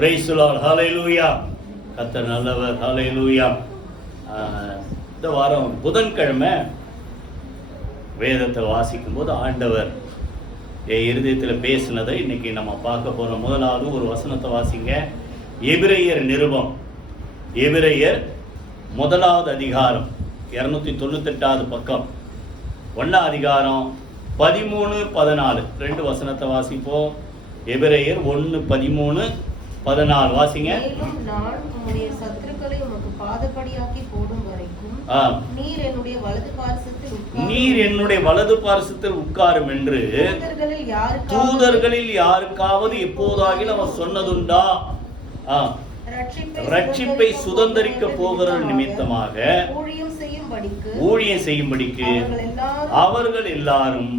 Praise the Lord, ஹல்லேலூயா. கர்த்தர் நல்லவர், ஹல்லேலூயா. இந்த வாரம் புதன்கிழமை வேதத்தை வாசிக்கும் போது ஆண்டவர் என் இருதயத்தில் பேசினதை இன்னைக்கு நம்ம பார்க்க போகிறோம். முதலாவது ஒரு வசனத்தை வாசிங்க. எபிரெயர் நிருபம், எபிரெயர் 1வது அதிகாரம் 298வது பக்கம், 1ஆம் அதிகாரம் 13-14 2 வசனத்தை வாசிப்போம். எபிரெயர் 1:13-14 வாசிங்க. நான் உம்முடைய சத்துருக்களை உமக்கு பாதபடியாக்கி போடும் வரைக்கும் நீர் என்னுடைய வலது பாரிசத்தில் உட்காரும் என்று தூதர்களில் யாருக்காவது எப்போதாகிலும் அவர் சொன்னதுண்டா? ரட்சிப்பை சுதந்தரிக்க போகிற நிமித்தமாக ஊழியம் செய்யும்படிக்கு அவர்கள் எல்லாரும்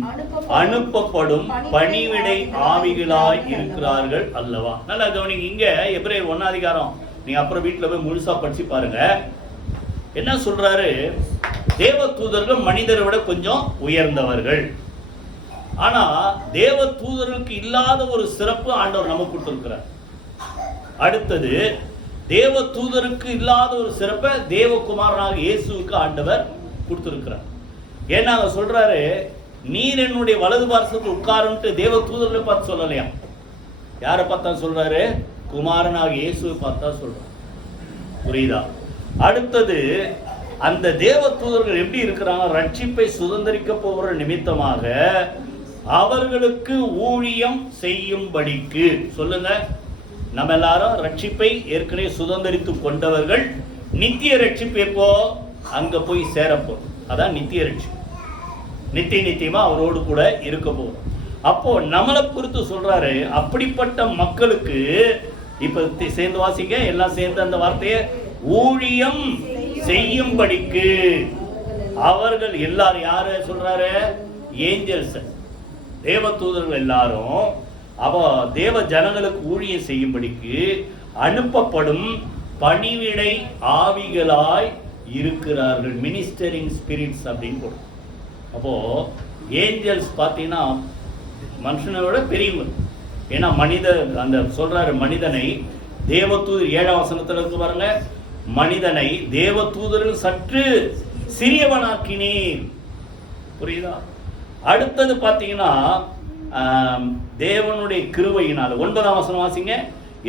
அனுப்பப்படும் பணிவிடை ஆவிகளாய் இருக்கிறார்கள் அல்லவா? நல்லா கவனிங்க. இங்க எபிரெயர் 1ஆம் அதிகாரம் நீங்க அப்புறம் வீட்டுல போய் முழுசா படிச்சு பாருங்க. என்ன சொல்றாரு? தேவ தூதர்கள் மனிதரை விட கொஞ்சம் உயர்ந்தவர்கள். ஆனா தேவ தூதர்களுக்கு இல்லாத ஒரு சிறப்பு ஆண்டவர் நமக்கு கொடுத்திருக்கிறார். அடுத்தது, தேவ தூதருக்கு இல்லாத ஒரு சிறப்பை தேவகுமாரனாக இயேசுவுக்கு ஆண்டவர் கொடுத்திருக்கிறார். ஏன்னா அவர் சொல்றாரு, நீர் என்னுடைய வலது பாரிசத்தில் உட்காருன்ட்டு தேவ தூதர்களை பார்த்து சொல்லலையா? யாரை பார்த்தா சொல்றாரு? குமாரனாக இயேசுவை பார்த்தா சொல்றாரு. புரியுதா? அடுத்தது, அந்த தேவ தூதர்கள் எப்படி இருக்கிறாங்க? ரட்சிப்பை சுதந்தரிக்க போகிற நிமித்தமாக அவர்களுக்கு ஊழியம் செய்யும்படிக்கு. சொல்லுங்க, நம்ம எல்லாரும் ரட்சிப்பை ஏற்கனவே சுதந்தரித்து கொண்டவர்கள். நித்திய ரட்சிப்பு எப்போ? அங்க போய் சேரப்போ. அதான் நித்திய ரட்சிப்பு. நித்தியமா அவரோடு கூட இருக்க போகும். அப்போ நம்மளை குறித்து சொல்றாரு, அப்படிப்பட்ட மக்களுக்கு இப்ப சேர்ந்து வாசிங்க, எல்லாம் சேர்ந்து அந்த வார்த்தையை, ஊழியம் செய்யும்படிக்கு அவர்கள் எல்லாரும். யாரு சொல்றாரு? ஏஞ்சல்ஸ், தேவ தூதர்கள் எல்லாரும் தேவ ஜனங்களுக்கு ஊழியம் செய்யும்படிக்கு அனுப்பப்படும் பணிவிடை ஆவிகளாய் இருக்கிறார்கள். மினிஸ்டரிங் ஸ்பிரிட்ஸ் அப்படின்னு போடும். அப்போ ஏஞ்சல்ஸ் பார்த்தீங்கன்னா மனுஷனை விட பெரியவங்க. ஏன்னா மனிதர் அந்த சொல்றாரு, மனிதனை தேவ தூதர் 7ஆம் வசனத்துல இருக்கு பாருங்க, மனிதனை தேவ தூதரில் சற்று சிறியவனாக்கினீர். புரியுதா? அடுத்தது பார்த்தீங்கன்னா தேவனுடைய கிருபையினால் 9ஆம் வசனம் வாசிங்க.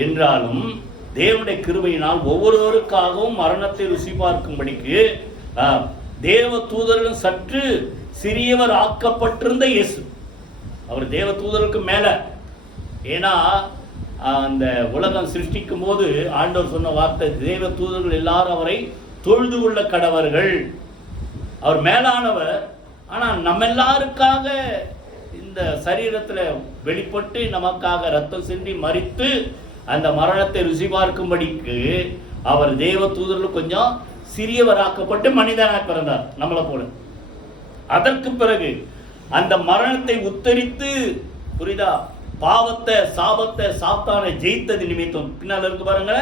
என்றாலும் தேவனுடைய கிருபையினால் ஒவ்வொருவருக்காகவும் மரணத்தை ருசி பார்க்கும்படிக்கு தேவ தூதர்களும் சற்று சிறியவர் ஆக்கப்பட்டிருந்த இயேசு. அவர் தேவ தூதருக்கு மேல. ஏன்னா அந்த உலகம் சிருஷ்டிக்கும் போது ஆண்டவர் சொன்ன வார்த்தை, தேவ தூதர்கள் எல்லாரும் அவரை தொழுது கொள்ள கடவர்கள். அவர் மேலானவர். ஆனா நம்ம எல்லாருக்காக இந்த சரீரத்துல வெளிப்பட்டு நமக்காக ரத்தம் சிந்தி மரித்து அந்த மரணத்தை ருசி பார்க்கும்படிக்கு அவர் தேவ தூதர்கள் கொஞ்சம் சிறியவராக்கப்பட்டு மனிதனாக பிறந்தார், நம்மளை போல. அதற்கு பிறகு அந்த மரணத்தை உத்தரித்து, புரியுதா, பாவத்தை சாபத்தை சாத்தானை ஜெயித்தது நிமித்தம் பின்னால் இருக்கு பாருங்க,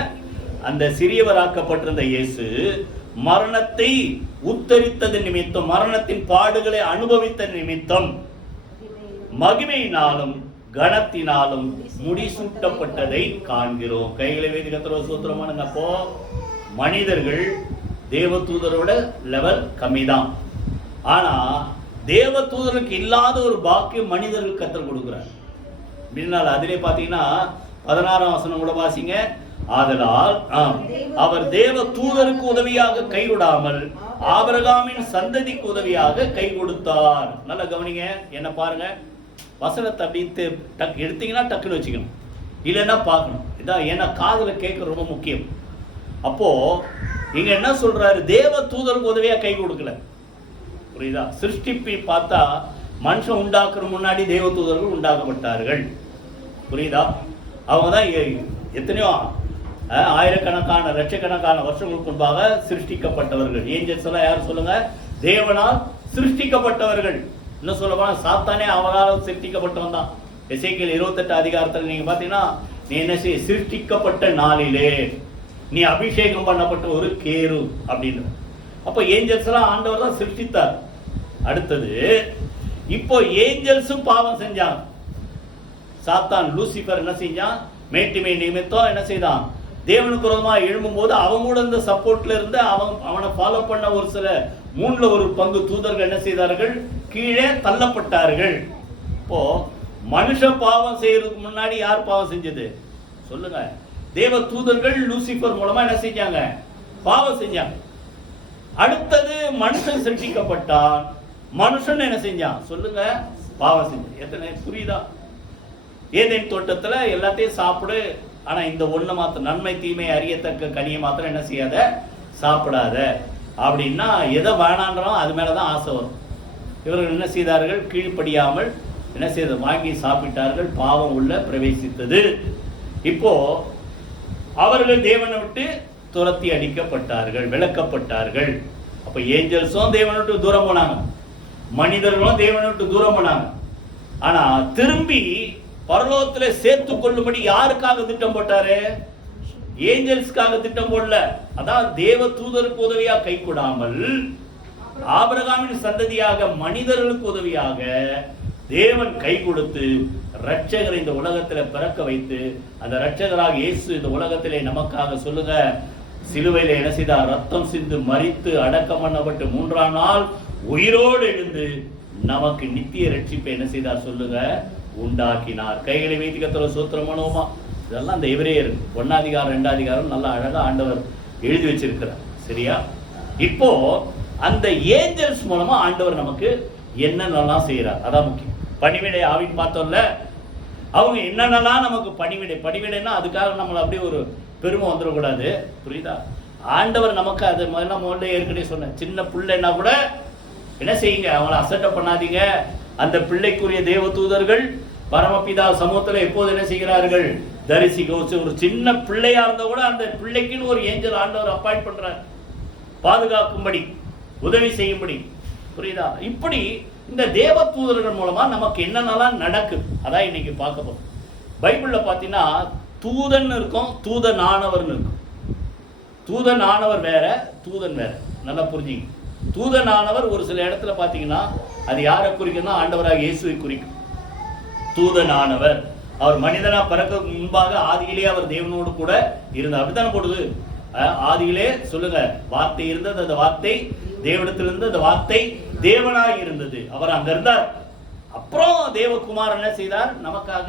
அந்த சிறியவராக்கப்பட்டிருந்த இயேசு மரணத்தை உத்தரித்தது நிமித்தம், மரணத்தின் பாடுகளை அனுபவித்த நிமித்தம் மகிமையினாலும் கனத்தினாலும் முடிசூட்டப்பட்டதை காண்கிறோம். கைகளை வேதி கர்த்தர் சூத்திரமானுங்க. அப்போ மனிதர்கள் தேவ தூதரோட லெவல் கம்மிதான். ஆனா தேவ தூதருக்கு இல்லாத ஒரு பாக்கியம் மனிதர்களுக்கு கர்த்தர் கொடுக்கிறார். அப்படின்னால அதிலே பார்த்தீங்கன்னா 16ஆம் வசனம் கூட வாசிங்க. ஆதலால் அவர் தேவ தூதருக்கு உதவியாக கைவிடாமல் ஆபிரகாமின் சந்ததிக்கு உதவியாக கை கொடுத்தார். நல்லா கவனிங்க. என்ன பாருங்க, வசனத்தை அப்படி எடுத்தீங்கன்னா டக்குன்னு வச்சுக்கணும், இல்லைன்னா பார்க்கணும். இதான், ஏன்னா காதுல கேட்க ரொம்ப முக்கியம். அப்போ இங்க என்ன சொல்றாரு? தேவ தூதருக்கு உதவியா கை கொடுக்கல. புரியுதா? சிருஷ்டிப்பை பார்த்தா மனுஷன் உண்டாக்குற முன்னாடி தேவ தூதர்கள் உண்டாக்கப்பட்டார்கள். புரியுதா? அவங்க தான் எத்தனையோ ஆயிரக்கணக்கான லட்சக்கணக்கான வருஷங்களுக்கு முன்பாக சிருஷ்டிக்கப்பட்டவர்கள். ஏஞ்சல்ஸ் எல்லாம் யாரும் சொல்லுங்க? தேவனால் சிருஷ்டிக்கப்பட்டவர்கள். இன்னும் சொல்லப்போனா சாத்தானே அவரால் சிருஷ்டிக்கப்பட்டவன் தான். எசேக்கியேல் 28 அதிகாரத்தில் நீங்க பாத்தீங்கன்னா, நீ என்ன செய்ய, சிருஷ்டிக்கப்பட்ட நாளிலே நீ அபிஷேகம் பண்ணப்பட்ட ஒரு கேரு அப்படின்னு. அப்போ ஏஞ்சல்ஸ் எல்லாம் ஆண்டவர் தான் சிருஷ்டித்தார். அடுத்தது, இப்போ ஏஞ்சல்ஸும் பாவம் செஞ்சாங்க. சாத்தான் லூசிபர் என்ன செஞ்சான்? மேட்டிமை நிமித்தம் என்ன செய்தான், தேவனுக்கு விரோதமாக எழும்பும் போது அவங்க கூட இருந்த சப்போர்ட்ல இருந்து அவனை ஃபாலோ பண்ண ஒரு சில 1/3 தூதர்கள் என்ன செய்தார்கள், கீழே தள்ளப்பட்டார்கள். இப்போ மனுஷ பாவம் செய்யறதுக்கு முன்னாடி யார் பாவம் செஞ்சது சொல்லுங்க? தேவ தூதர்கள் லூசிபர் மூலமா என்ன செஞ்சாங்க, பாவம் செஞ்சாங்க. அடுத்தது மனுஷன் சிருஷ்டிக்கப்பட்டான், மனுஷன் என்ன செஞ்சான் சொல்லுங்க, பாவம் செஞ்சான். எத்தனை புரியுதா? ஏதேன் தோட்டத்துல எல்லாத்தையும் சாப்பிடு, ஆனா இந்த ஒண்ணு மாத்திரம், நன்மை தீமை அறியத்தக்க கனியை மாத்திரம் என்ன செய்யாத, சாப்பிடாத அப்படின்னா எதை வேணான்றோம் அது மேலதான் ஆசை வரும். இவர்கள் என்ன செய்தார்கள், கீழ்ப்படியாமல் என்ன செய்த, வாங்கி சாப்பிட்டார்கள், பாவம் உள்ள பிரவேசித்தது. இப்போ அவர்கள் தேவனை விட்டு துரத்தி அடிக்கப்பட்டார்கள், விளக்கப்பட்டார்கள். அப்ப ஏஞ்சல்ஸும் தேவனை விட்டு தூரம் போனாங்க, மனிதர்களும் தேவனை விட்டு தூரம் போனாங்க. ஆனா திரும்பி பரலோகத்துல சேர்த்து கொள்ளும்படி யாருக்காக திட்டம் போட்டாரு? ஏஞ்சல்ஸ்க்காக திட்டம் போடல. அதான் தேவ தூதருக்கு உதவியா கை கொடாமல் ஆபிரகாமின் சந்ததியாக மனிதர்களுக்கு உதவியாக தேவன் கை கொடுத்து ரட்சகரை இந்த உலகத்துல பிறக்க வைத்து, அந்த ரட்சகராக இயேசு இந்த உலகத்திலே நமக்காக சொல்லுங்க சிலுவையில என்ன செய்தார், ரத்தம் சிந்து மரித்து அடக்கம் பண்ணப்பட்டு 3ஆம் நாள் உயிரோடு எழுந்து நமக்கு நித்திய ரட்சிப்பை என்ன செய்தார் சொல்லுங்க, உண்டாக்கினார். கைகளை வைத்து கர்த்தரை ஸ்தோத்திரம் பண்ணுவோமா? இதெல்லாம் அந்த எபிரேயர் 1 அதிகாரம் 2 அதிகாரம் நல்லா அழகா ஆண்டவர் எழுதி வச்சிருக்கிறார். சரியா? இப்போ அந்த ஏஞ்சல்ஸ் மூலமா ஆண்டவர் நமக்கு என்னென்னலாம் செய்யறார், அதான் முக்கியம். பணிவிடை ஆவின்னு பார்த்தோம்ல, அவங்க என்னென்னலாம் நமக்கு பணிவிடைன்னா அதுக்காக நம்மளை அப்படியே ஒரு பெருமை வந்துடக்கூடாது, புரியுதா? ஆண்டவர் நமக்கு அது மாதிரிலாம் முதல்ல ஏற்கனவே சொன்ன, சின்ன பிள்ளைன்னா கூட என்ன செய்யுங்க, அவங்கள அசட்டை பண்ணாதீங்க. அந்த பிள்ளைக்குரிய தேவ தூதர்கள் பரமபிதா சமூகத்தில் எப்போது என்ன செய்கிறார்கள், தரிசிக்க. ஒரு சின்ன பிள்ளையா இருந்தா கூட அந்த பிள்ளைக்குன்னு ஒரு ஏஞ்சல் ஆண்டவர் அப்பாயிண்ட் பண்றார், பாதுகாக்கும்படி, உதவி செய்யும்படி, புரியுதா? இப்படி இந்த தேவ தூதர்கள் மூலமா நமக்கு என்னென்னலாம் நடக்குது அதான் இன்னைக்கு பார்க்க போறோம். பைபிள்ல பாத்தீங்கன்னா தூதன் இருக்கும், தூதனானவர்னு இருக்கும். தூதனானவர் வேற, தூதன் வேற. நல்லா புரிஞ்சுங்க. தூதனானவர் ஒரு சில இடத்துல பாத்தீங்கன்னா அது யாரை குறிக்கும்னா ஆண்டவராக இயேசுவை குறிக்கும். தூதனானவர் அவர் மனிதனா பிறக்க முன்பாக ஆதியிலே அவர் தேவனோடு கூட இருந்தார். அப்படித்தானே போடுது. ஆதியிலே சொல்லுங்க, வார்த்தை இருந்தது, அந்த வார்த்தை தேவனிடத்திலிருந்து, அந்த வார்த்தை தேவனாய் இருந்தது, அவர் அங்க இருந்தார். அப்புறம் தேவகுமார் என்ன செய்தார், நமக்காக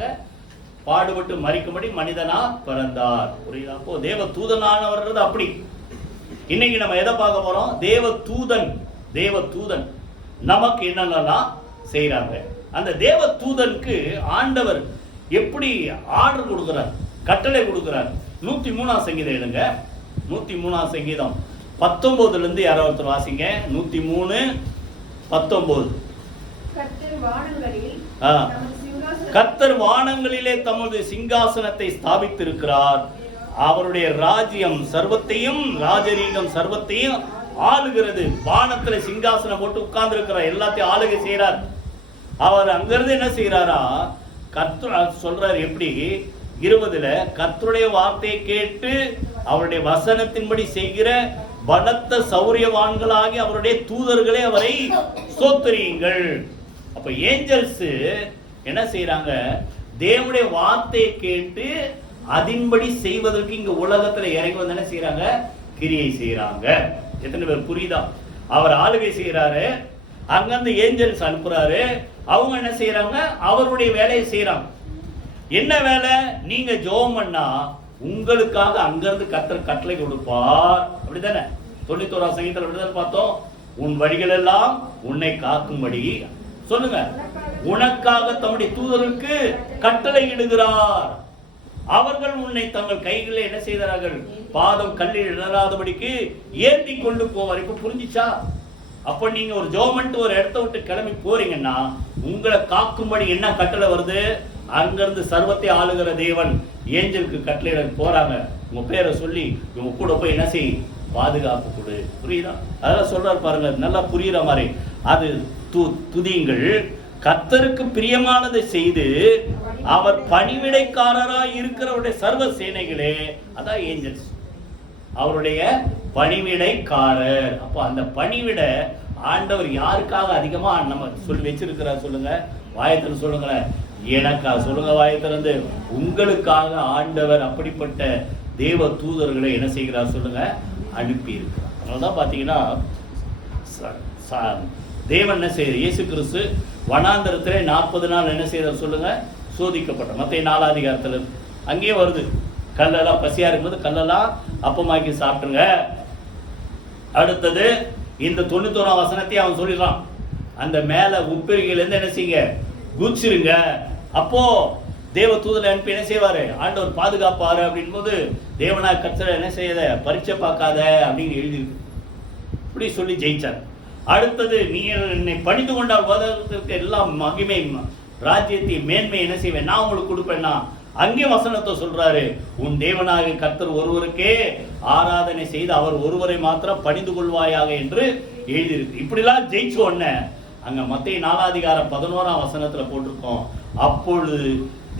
பாடுபட்டு மரிக்கும்படி மனிதனா பிறந்தார். புரியுதா? அப்போ தேவ தூதனானவர் அப்படி. இன்னைக்கு நம்ம எதை பார்க்க போறோம், தேவ தூதன் நமக்கு என்னென்னலாம் செய்யறாங்க. அந்த தேவ தூதனுக்கு ஆண்டவர் எப்படி ஆர்டர் கொடுக்கிறார், கட்டளை கொடுக்கிறார். 103ஆம் சங்கீதம் எழுங்க. 103ஆம் சங்கீதம் 19 யாரோ ஒருத்தர் வாசிங்க. 103:19. கர்த்தர் வானங்களிலே தமது சிங்காசனத்தை ஸ்தாபித்திருக்கிறார், அவருடைய ராஜ்யம் சர்வத்தையும், ராஜரீகம் சர்வத்தையும் ஆளுகிறது. வானத்துல சிங்காசனம் போட்டு உட்கார்ந்து இருக்கிறார், எல்லாத்தையும் ஆளுகை செய்யறார். அவர் அங்கிருந்து என்ன செய்யறாரா, கர்த்தர் சொல்றார் எப்படி, 20 கர்த்தருடைய வார்த்தையை கேட்டு அவருடைய வசனத்தின்படி செய்கிற பலத்த சௌரியவான்களாகி அவருடைய தூதர்களே அவரை ஸ்தோத்திரியுங்கள். அப்ப ஏஞ்சல்ஸ் என்ன செய்யறாங்க, தேவனுடைய வார்த்தையை கேட்டு அதன்படி செய்வதற்கு இங்க உலகத்துல இறங்கி வந்து என்ன செய்யறாங்க, கிரியை செய்யறாங்க. எத்தனை பேர் புரியுதா? அவர் ஆளுகை செய்யறாரு, அங்கிருந்து ஏஞ்சல்ஸ் அனுப்புறாரு, அவங்க என்ன செய்யறாங்க, அவருடைய வேலையை செய்யறாங்க. என்ன வேலை, நீங்க ஜெபம் பண்ணா உங்களுக்காக அங்கிருந்து கர்த்தர் கட்டளை கொடுப்பார். அப்படிதானே 91ஆம் சங்கீதத்தில் அப்படிதான் பார்த்தோம். உன் வழிகள் எல்லாம் உன்னை காக்கும்படி சொல்லுங்க, உனக்காக தம்முடைய தூதருக்கு கட்டளை இடுகிறார். அவர்கள் உன்னை தங்கள் கைகளில் என்ன செய்தார்கள், பாதம் கல்லில் இடராதபடிக்கு ஏந்தி கொண்டு போவார். இப்ப புரிஞ்சிச்சா? அப்ப நீங்க ஒரு ஜெபம் ஒரு இடத்த விட்டு கிளம்பி போறீங்கன்னா உங்களை காக்கும்படி என்ன கட்டளை வருது, அங்கிருந்து சர்வத்தை ஆளுகிற தேவன் ஏஞ்சலுக்கு கட்டளையிட போறாங்க. உங்க பேரை சொல்லி இவங்க கூட போய் என்ன செய், பாதுகாப்பு கொடு. புரியுதா? அதெல்லாம் சொல்றாரு பாருங்க, நல்லா புரியுற மாதிரி. அது துதியுங்கள், கர்த்தருக்கு பிரியமானதை செய்து அவர் பணிவிடைக்காரராய் இருக்கிறவருடைய சர்வ சேனைகளே, அதான் ஏஞ்சல்ஸ், அவருடைய பணிவிடைக்காரர். அப்போ அந்த பணிவிட ஆண்டவர் யாருக்காக அதிகமா நம்ம சொல்லி வச்சிருக்கிறார் சொல்லுங்க, வாயத்தில் சொல்லுங்களேன், எனக்கா? சொல்லுங்க வாயை திறந்து. உங்களுக்காக ஆண்டவர் அப்படிப்பட்ட தேவ தூதர்களை என்ன செய்கிறார் சொல்லுங்க, அனுப்பி இருக்கிறார். அதனாலதான் பாத்தீங்கன்னா தேவன் என்ன செய்ய, இயேசு கிறிஸ்து வனாந்தரத்திலே 40 நாள் என்ன செய்தார் சொல்லுங்க, சோதிக்கப்பட்ட. மத்திய 4 அதிகாரத்துல அங்கேயே வருது, கல்லெல்லாம் பசியா இருக்கும்போது கல்லெல்லாம் அப்பமாக்கி சாப்பிட்டுங்க. அடுத்தது இந்த 91 வசனத்தையும் அவன் சொல்லிடுறான், அந்த மேல உப்பெருகையிலேருந்து என்ன செய்யுங்க, குதிச்சிருங்க. அப்போ தேவ தூதரை அனுப்பி என்ன செய்வாரு, ஆண்டவர் பாதுகாப்பாரு. அப்படின் போது தேவனா கர்த்தர் என்ன செய்யாத, பரீட்சை பார்க்காத அப்படின்னு எழுதியிருக்கு. இப்படி சொல்லி ஜெயிச்சார். அடுத்தது நீ என்னை பணிந்து கொண்டால் உலகத்திற்கு எல்லாம் மகிமை ராஜ்யத்தை மேன்மை என்ன செய்வேன் நான் உங்களுக்கு கொடுப்பேன்னா, அங்கே வசனத்தை சொல்றாரு, உன் தேவனாக கர்த்தர் ஒருவருக்கே ஆராதனை செய்து அவர் ஒருவரை மாத்திரம் பணிந்து கொள்வாயாக என்று எழுதியிருக்கு. இப்படிலாம் ஜெயிச்ச உடனே அங்க மத்திய 4 அதிகாரம் 11 வசனத்துல போட்டிருக்கோம், அப்பொழுது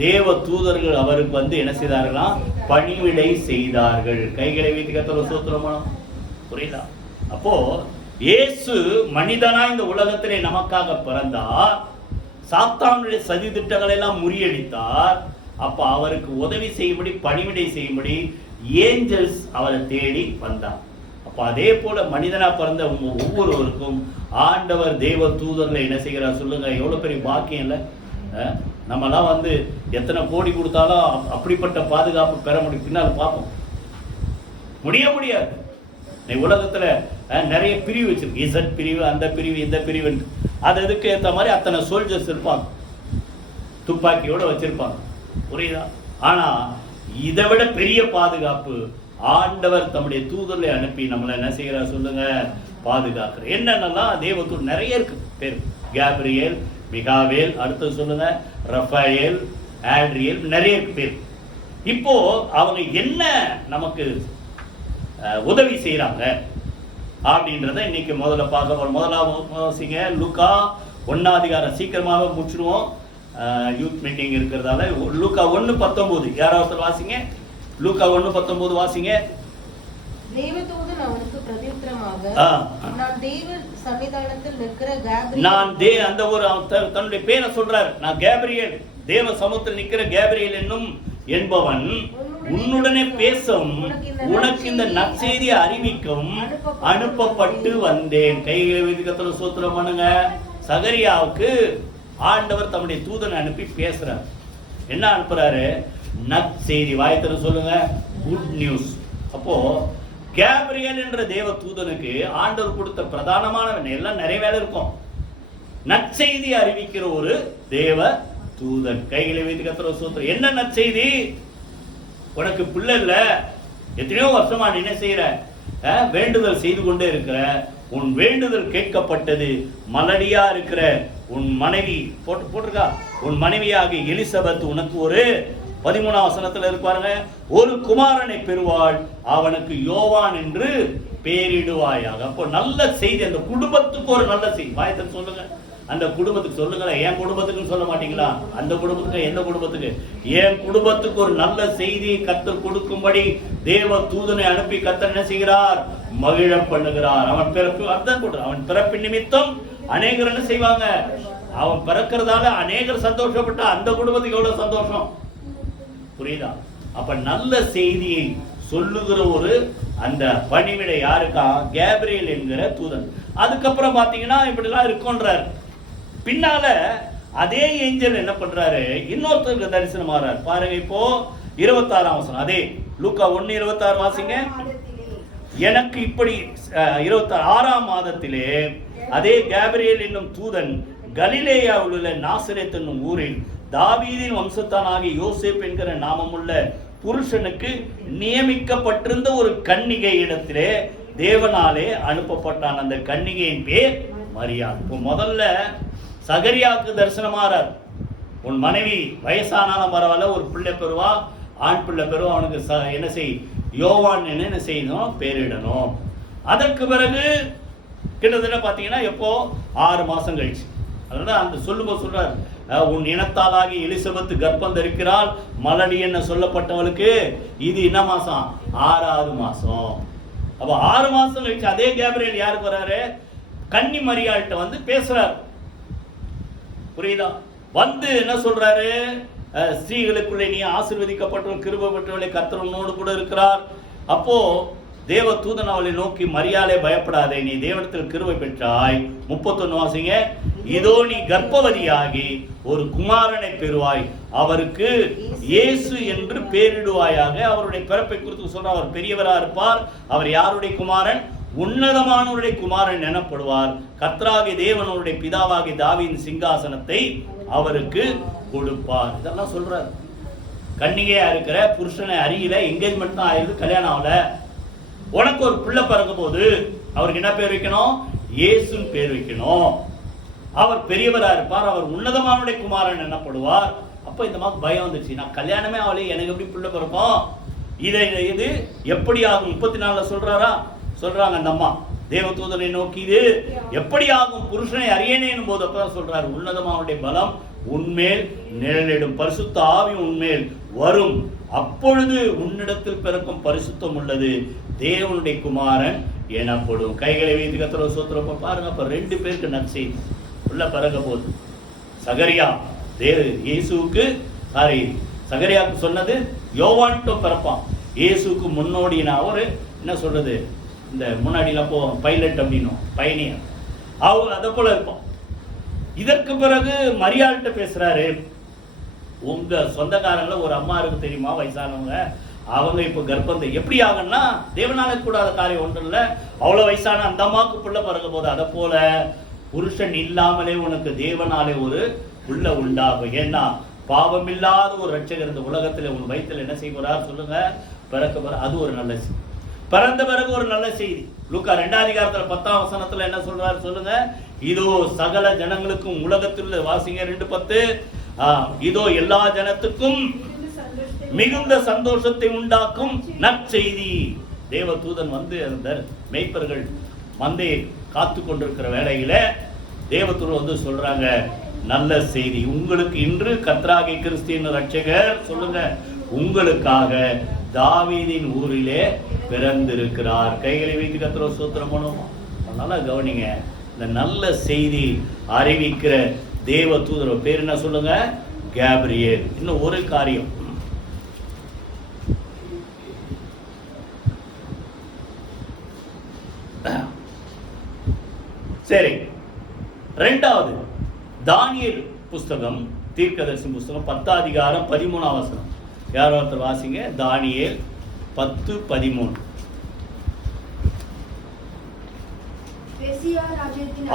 தேவ தூதர்கள் அவருக்கு வந்து என்ன செய்தார்களாம், பணிவிடை செய்தார்கள். கைகளை வைத்து கர்த்தர் ஸ்தோத்திரம். புரியுதா? அப்போ இயேசு மனிதனா இந்த உலகத்திலே நமக்காக பிறந்தார், சாத்தானுடைய சதி திட்டங்களை எல்லாம் முறியடித்தார். அப்ப அவருக்கு உதவி செய்யும்படி, பணிவிடை செய்யும்படி ஏஞ்சல்ஸ் அவரை தேடி வந்தார். அப்ப அதே போல மனிதனா பிறந்த ஒவ்வொருவருக்கும் ஆண்டவர் தேவ தூதர்களை என்ன செய்கிறார் சொல்லுங்க. எவ்வளவு பெரிய பாக்கியம் இல்லை? நம்மலாம் வந்து எத்தனை கோடி கொடுத்தாலும் அப்படிப்பட்ட பாதுகாப்பு பெற முடியும், பின்னால் பார்ப்போம், முடியாது. உலகத்துல நிறைய பிரிவு வச்சிருக்கு, இசட் பிரிவு, அந்த பிரிவு, இந்த பிரிவு, அது அதுக்கு ஏற்ற மாதிரி அத்தனை சோல்ஜர்ஸ் இருப்பாங்க, துப்பாக்கியோட வச்சிருப்பாங்க. புரியுதா? ஆனா இதை விட பெரிய பாதுகாப்பு ஆண்டவர் தம்முடைய தூதர்களை அனுப்பி நம்மளை என்ன செய்கிறார் சொல்லுங்க, பாதுகாக்கிற. என்னென்னலாம் தேவதூதர் நிறைய இருக்கு பேர், கேப்ரியேல், மிகாவேல், அடுத்தது சொல்லுங்க ரஃபாயேல், ஆட்ரியேல், நிறைய பேர். இப்போ அவங்க என்ன நமக்கு உதவி செய்யறாங்க அப்படின்றத இன்னைக்கு முதல்ல பார்க்க போறோம். முதலாவது லூக்கா 1 அதிகாரம், சீக்கிரமாக முடிச்சிடுவோம், யூத் மீட்டிங் இருக்கிறதால. லூக்கா 1:19 யாராவது வாசிங்க. லூக்கா 1:19 வாசிங்க. தேவதூதன் அவனுக்கு பிரதியுத்தரமாக, நான் தேவ சன்னிதானத்தில் நிற்கிற கேப்ரியேல், அந்த ஒரு தன்னுடைய பேரை சொல்றார், நான் கேப்ரியேல், தேவ சமூகத்தில் நிற்கிற கேப்ரியேல் என்னும் என்பவன் உன்னுடனே பேசும், உனக்கு இந்த நற்செய்தியை அறிவிக்கும் அனுப்பப்பட்டு வந்தேன். கைகளை வைத்து கர்த்தரை ஸ்தோத்திரம் பண்ணுங்க. சகரியாவுக்கு ஆண்டவர் தம்முடைய தூதனை அனுப்பி பேசுறார். என்ன அனுப்புறாரு? நற்செய்தி. வாயத்திர சொல்லுங்க, குட் நியூஸ். அப்போ கேப்ரியேல் என்ற தேவ தூதனுக்கு ஆண்டவர் கொடுத்த பிரதானமான எல்லாம் நிறைய வேலை இருக்கும், நற்செய்தி அறிவிக்கிற ஒரு தேவ தூதன். கைகளை வைத்து கர்த்தரை ஸ்தோத்திரம். என்ன நற்செய்தி? உனக்கு பிள்ளை இல்ல, எத்தனையோ வருஷமா நீ என்ன செய்யற, வேண்டுதல் செய்து கொண்டே இருக்கிற, உன் வேண்டுதல் கேட்கப்பட்டது, மலடியா இருக்கிற உன் மனைவி போட்டிருக்கா, உன் மனைவியாக எலிசபெத் உனக்கு ஒரு 13 வசனத்துல இருப்பாருங்க, ஒரு குமாரனை பெறுவாள், அவனுக்கு யோவான் என்று பெயரிடுவாயாக. அப்போ நல்ல செய்தி, அந்த குடும்பத்துக்கு ஒரு நல்ல செய்தி. வாயத்தில் சொல்லுங்க, அந்த குடும்பத்துக்கு சொல்லுங்களேன். என் குடும்பத்துக்குன்னு சொல்ல மாட்டீங்களா? அந்த குடும்பத்துக்கு, எந்த குடும்பத்துக்கு? என் குடும்பத்துக்கு ஒரு நல்ல செய்தியை கர்த்தர் கொடுக்கும்படி தேவ தூதனை அனுப்பி கர்த்தர் என்ன செய்கிறார்? மகிழ பண்ணுகிறார். அவன் பிறப்பு அர்த்தம் கொடுறான், அவன் பிறப்பின் நிமித்தம் அநேகர் என்ன செய்வாங்க, அவன் பிறக்கிறதால அநேகர் சந்தோஷப்பட்ட அந்த குடும்பத்துக்கு எவ்வளவு சந்தோஷம். புரியுதா? அப்ப நல்ல செய்தியை சொல்லுகிற ஒரு அந்த பணிவிடை யாருக்கா? கேப்ரியேல் என்கிற தூதன். அதுக்கப்புறம் பாத்தீங்கன்னா இப்படிலாம் இருக்குன்றார். பின்னால அதே ஏஞ்சல் என்ன பண்றாரு, இன்னொருத்தருக்கு தரிசனம் ஆறார். பாருங்க இப்போ 26 வசனம், அதே லூக்கா 1:26 வாசிங்க. எனக்கு இப்படி 26 மாதத்திலே அதே கேப்ரியேல் என்னும் தூதன் கலிலேயாவில் உள்ள நாசரேத் என்னும் ஊரில் தாவீதின் வம்சத்தானாகிய யோசேப் என்கிற நாமமுள்ள புருஷனுக்கு நியமிக்கப்பட்டிருந்த ஒரு கன்னிகை இடத்திலே தேவனாலே அனுப்பப்பட்டான். அந்த கன்னிகையின் பேர் மரியாள். இப்போ முதல்ல சகரியாவுக்கு தரிசனமாறார். உன் மனைவி வயசானாலும் பரவாயில்ல, ஒரு பிள்ளை பெறுவா, ஆண் பிள்ளை பெறுவா, அவனுக்கு என்ன செய், யோவான் என்ன செய்யணும், பேரிடணும். அதற்கு பிறகு கிட்டத்தட்ட பார்த்தீங்கன்னா எப்போ 6 மாசம் கழிச்சு, அதனால அந்த சொல்லும்போது சொல்றார், உன் இனத்தாலாகி எலிசபெத் கர்ப்பம் தரிக்கிறாள், மலடி என்ன சொல்லப்பட்டவளுக்கு இது என்ன மாசம்? 6வது மாசம். அப்ப 6 மாசம் கழிச்சு அதே கேப்ரியேல் யாருக்கு வராரு? கன்னி மரியாள்கிட்ட வந்து பேசுறார். புரியுதா? வந்து என்ன சொல்றாரு, ஸ்திரீகளுக்குள்ளே நீ ஆசீர்வதிக்கப்பட்டவள், கிருபை பெற்றவளே, கர்த்தர் உன்னோடு கூட இருக்கிறார். அப்போ தேவ தூதன் அவளை நோக்கி, மரியாளே பயப்படாதே, நீ தேவனிடத்தில் கிருபை பெற்றாய். 31 வாசிங்க. இதோ நீ கர்ப்பவதியாகி ஒரு குமாரனை பெறுவாய், அவருக்கு இயேசு என்று பெயரிடுவாயாக. அவருடைய பிறப்பை குறித்து சொல்ற, அவர் பெரியவரா இருப்பார். அவர் யாருடைய குமாரன்? உன்னதமானவருடைய குமாரன் எனப்படுவார். கர்த்தராகிய தேவனுடைய பிதாவாகிய தாவீதின் சிங்காசனத்தை அவருக்கு கொடுப்பார். இதெல்லாம் சொல்றார். கன்னிகையா இருக்கிற, புருஷனை அறியல, என்கேஜ்மெண்ட் தான் ஆயிருக்கு, கல்யாணம் ஆகல, உனக்கு ஒரு பிள்ளை பிறக்கும் போது அவருக்கு என்ன பேர் வைக்கணும்? இயேசுன்னு பேர் வைக்கணும். அவர் பெரியவரா இருப்பார், அவர் உன்னதமானுடைய குமாரன் எனப்படுவார். அப்ப இந்த மாதிரி பயம் வந்துச்சு, நான் கல்யாணமே ஆகலை, எனக்கு எப்படி பிள்ளை பிறக்கும்? இது எப்படி ஆகும்? 34 சொல்றாங்க அந்த அம்மா தேவதூதனை நோக்கி, இது எப்படி ஆகும்? புருஷனை அறியேனேன் போது அப்பதான் சொல்றாரு, உன்னதமானுடைய பலம் உன்மேல் நிழலிடும், பரிசுத்த ஆவி உன்மேல் வரும், அப்பொழுது உன்னிடத்தில் பிறக்கும் பரிசுத்தம் உள்ளது, தேவனுடைய குமாரன் எனப்படும். கைகளை வைத்து கர்த்தரை ஸ்தோத்திரம். பாருங்க, அப்ப 2 பேருக்கு நற்செய்தி உள்ள பிறக்க போது. சகரியா இயேசுவுக்கு சகரியாவுக்கு சொன்னது, யோவான்ட்டு பிறப்பான், இயேசுக்கு முன்னோடினா ஒரு என்ன சொல்றது, இந்த முன்னாடிலாம் போவோம் பைலட் அப்படின்னும், பயணியர், அவங்க அதை போல இருப்பான். இதற்கு பிறகு மரியாள்கிட்ட பேசுறாரு, உங்க சொந்தக்காரங்கள ஒரு அம்மா இருக்கு தெரியுமா, வயசானவங்க, அவங்க இப்ப கர்ப்பத்தை எப்படி ஆகுன்னா, தேவனால கூடாத காரியம் ஒன்றும் இல்லை, அவ்வளவு வயசான அந்த அம்மாவுக்கு பிள்ளை பிறக்க போது, அதை போல புருஷன் இல்லாமலே உனக்கு தேவனாலே ஒரு புள்ள உண்டாகும். ஏன்னா பாவம் இல்லாத ஒரு ரட்சகர் இந்த உலகத்துல உன் வயிற்றுல என்ன செய்வார் சொல்லுங்க, பிறக்க. அது ஒரு நல்ல செய்தி. பிறந்த பிறகு ஒரு நல்ல செய்தி. லூக்கா 2ஆம் அதிகாரத்துல 10ஆம் வசனத்துல என்ன சொல்றாரு சொல்லுங்க, இதோ சகல ஜனங்களுக்கும் உலகத்தில் வாசிங்க 2:10, இதோ எல்லா ஜனத்துக்கும் மிகுந்த சந்தோஷத்தை உண்டாக்கும் நற்செய்தி. தேவ தூதன் வந்து அந்த மேய்ப்பர்கள் மந்தையை காத்து கொண்டிருக்கிற வேளையில தேவதூதன் வந்து சொல்றாங்க, நல்ல செய்தி உங்களுக்கு இன்று கர்த்தராகிய கிறிஸ்து ரட்சகர் சொல்லுங்க உங்களுக்காக தாவீதின் ஊரிலே பிறந்திருக்கிறார். கைகளை வைத்து கர்த்தரை ஸ்தோத்திரம் பண்ணுவோம். நல்லா கவனிங்க, இந்த நல்ல செய்தி அறிவிக்கிற தேவ தூதர் பேர் என்ன சொல்லுங்க, கேப்ரியேல். இன்னும் ஒரு காரியம், சரி, 2வது தானியேல் புஸ்தகம், தீர்க்கதரிசி புஸ்தகம் 10ஆம் அதிகாரம் 13ஆம் வசனம். யாரோ ஒருத்தர் வாசிங்க, தானியேல் 10:13.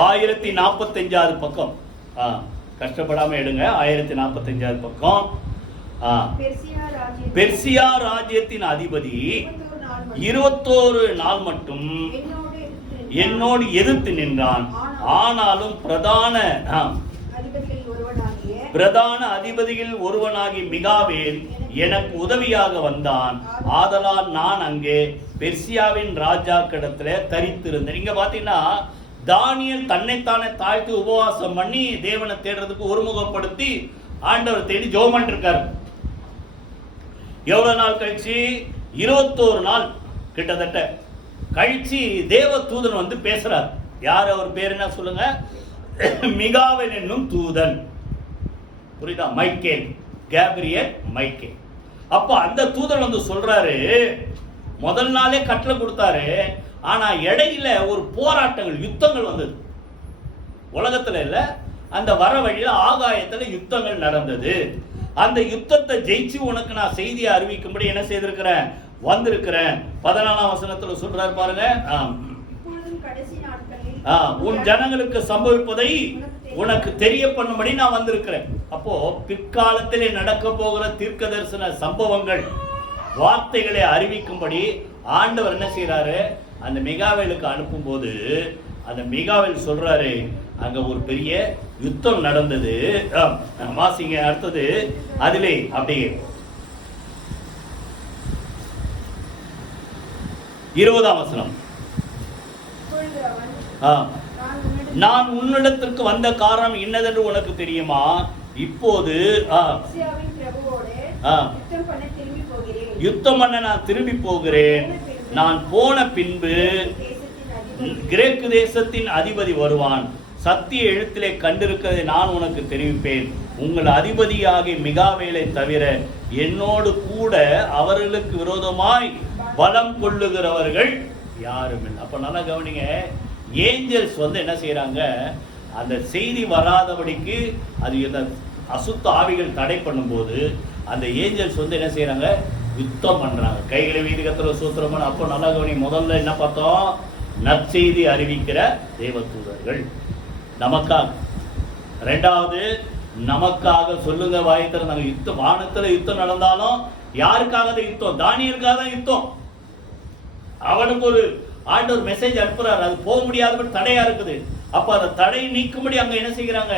1045வது பக்கம், கஷ்டப்படாம எடுங்க, 1045வது பக்கம். பெர்சியா ராஜ்யத்தின் அதிபதி 21 நாள் மட்டும் என்னோடு எதிர்த்து நின்றான், ஆனாலும் பிரதான அதிபதிகள் ஒருவனாகி மிகாவேல் எனக்கு உதவியாக வந்தான், ஆதலால் நான் அங்கே பெர்சியாவின் ராஜாக்கிடத்துல தரித்திருந்தேன். இங்க பாத்தீங்கன்னா தானியேல் தன்னைத்தானே தாழ்த்தி உபவாசம் பண்ணி தேவனை தேடுறதுக்கு ஒருமுகப்படுத்தி ஆண்டவர் தேடி ஜெபம் பண்ணிட்டு இருக்காரு. எவ்வளவு நாள் கழிச்சு? 21 நாள் கிட்டத்தட்ட கழிச்சு தேவ தூதன் வந்து பேசுறார். யார் அவர் பேர் என்ன சொல்லுங்க, மிகாவேல் என்னும் தூதன். புரியுதா? Michael, Gabriel, Michael. அப்ப அந்த தூதன் வந்து சொல்றாரு, முதல் நாளே கட்டளை கொடுத்தாரு, ஆனா இடையில ஒரு போராட்டங்கள், யுத்தங்கள் வந்தது உலகத்துல இல்ல, அந்த வர வழியில ஆகாயத்துல யுத்தங்கள் நடந்தது. அந்த யுத்தத்தை ஜெயிச்சு உனக்கு நான் செய்தியை அறிவிக்கும்படி என்ன செய்திருக்கிறேன், வந்திருக்கிறேன். 14ஆம் வசனத்துல சொல்றாரு பாருங்க, உன் ஜனங்களுக்கு சம்பவிப்பதை உனக்கு தெரிய பண்ணும்படி நான் வந்திருக்கிறேன். அப்போ பிற்காலத்திலே நடக்க போகிற தீர்க்க தரிசன சம்பவங்கள், வார்த்தைகளை அறிவிக்கும்படி ஆண்டவர் என்ன செய்யறாரு, அந்த மிகாவேலுக்கு அனுப்பும் போது அந்த மிகாவேல் சொல்றாரு, அங்க ஒரு பெரிய யுத்தம் நடந்தது. வாசிங்க அடுத்தது, அதிலே அப்படியே 20ஆம் வசனம். நான் உன்னிடத்திற்கு வந்த காரணம் என்னதென்று உனக்கு தெரியுமா? இப்போது யுத்தம் பண்ண நான் திரும்பி போகிறேன். நான் போன பின்பு கிரேக்கு தேசத்தின் அதிபதி வருவான். சத்திய எழுத்திலே கண்டிருக்கிறதை நான் உனக்கு தெரிவிப்பேன். உங்கள் அதிபதியாகி மிகாவேலை தவிர என்னோடு கூட அவர்களுக்கு விரோதமாய் பலம் கொள்ளுகிறவர்கள் யாரும் இல்லை. அப்ப நல்லா கவனிங்க, ஏஞ்சல்ஸ் என்ன செய்யறாங்க, அந்த செய்தி வராதபடிக்கு அது அசுத்த ஆவிகள் தடை பண்ணும்போது அந்த ஏஞ்சல்ஸ் என்ன செய்யறாங்க, யுத்தம் பண்றாங்க. கைகளை வீதி கத்துற சூத்திரமான. அப்போ நல்லா கவனி, முதல்ல என்ன பார்த்தோம், நற்செய்தி அறிவிக்கிற தேவதூதர்கள் நமக்காக. ரெண்டாவது, நமக்காக சொல்லுங்க வாய் திறந்தாங்க. யுத்தம், வானத்துல யுத்தம் நடந்தாலும் யாருக்காக யுத்தம்? தானியலுக்காக தான் யுத்தம். அவனுக்கு ஒரு ஆண்டவர் மெசேஜ் அனுப்புறாரு, அது போக முடியாத தடையா இருக்குது. அப்ப அந்த தடை நீக்கும்படி அங்க என்ன செய்யறாங்க,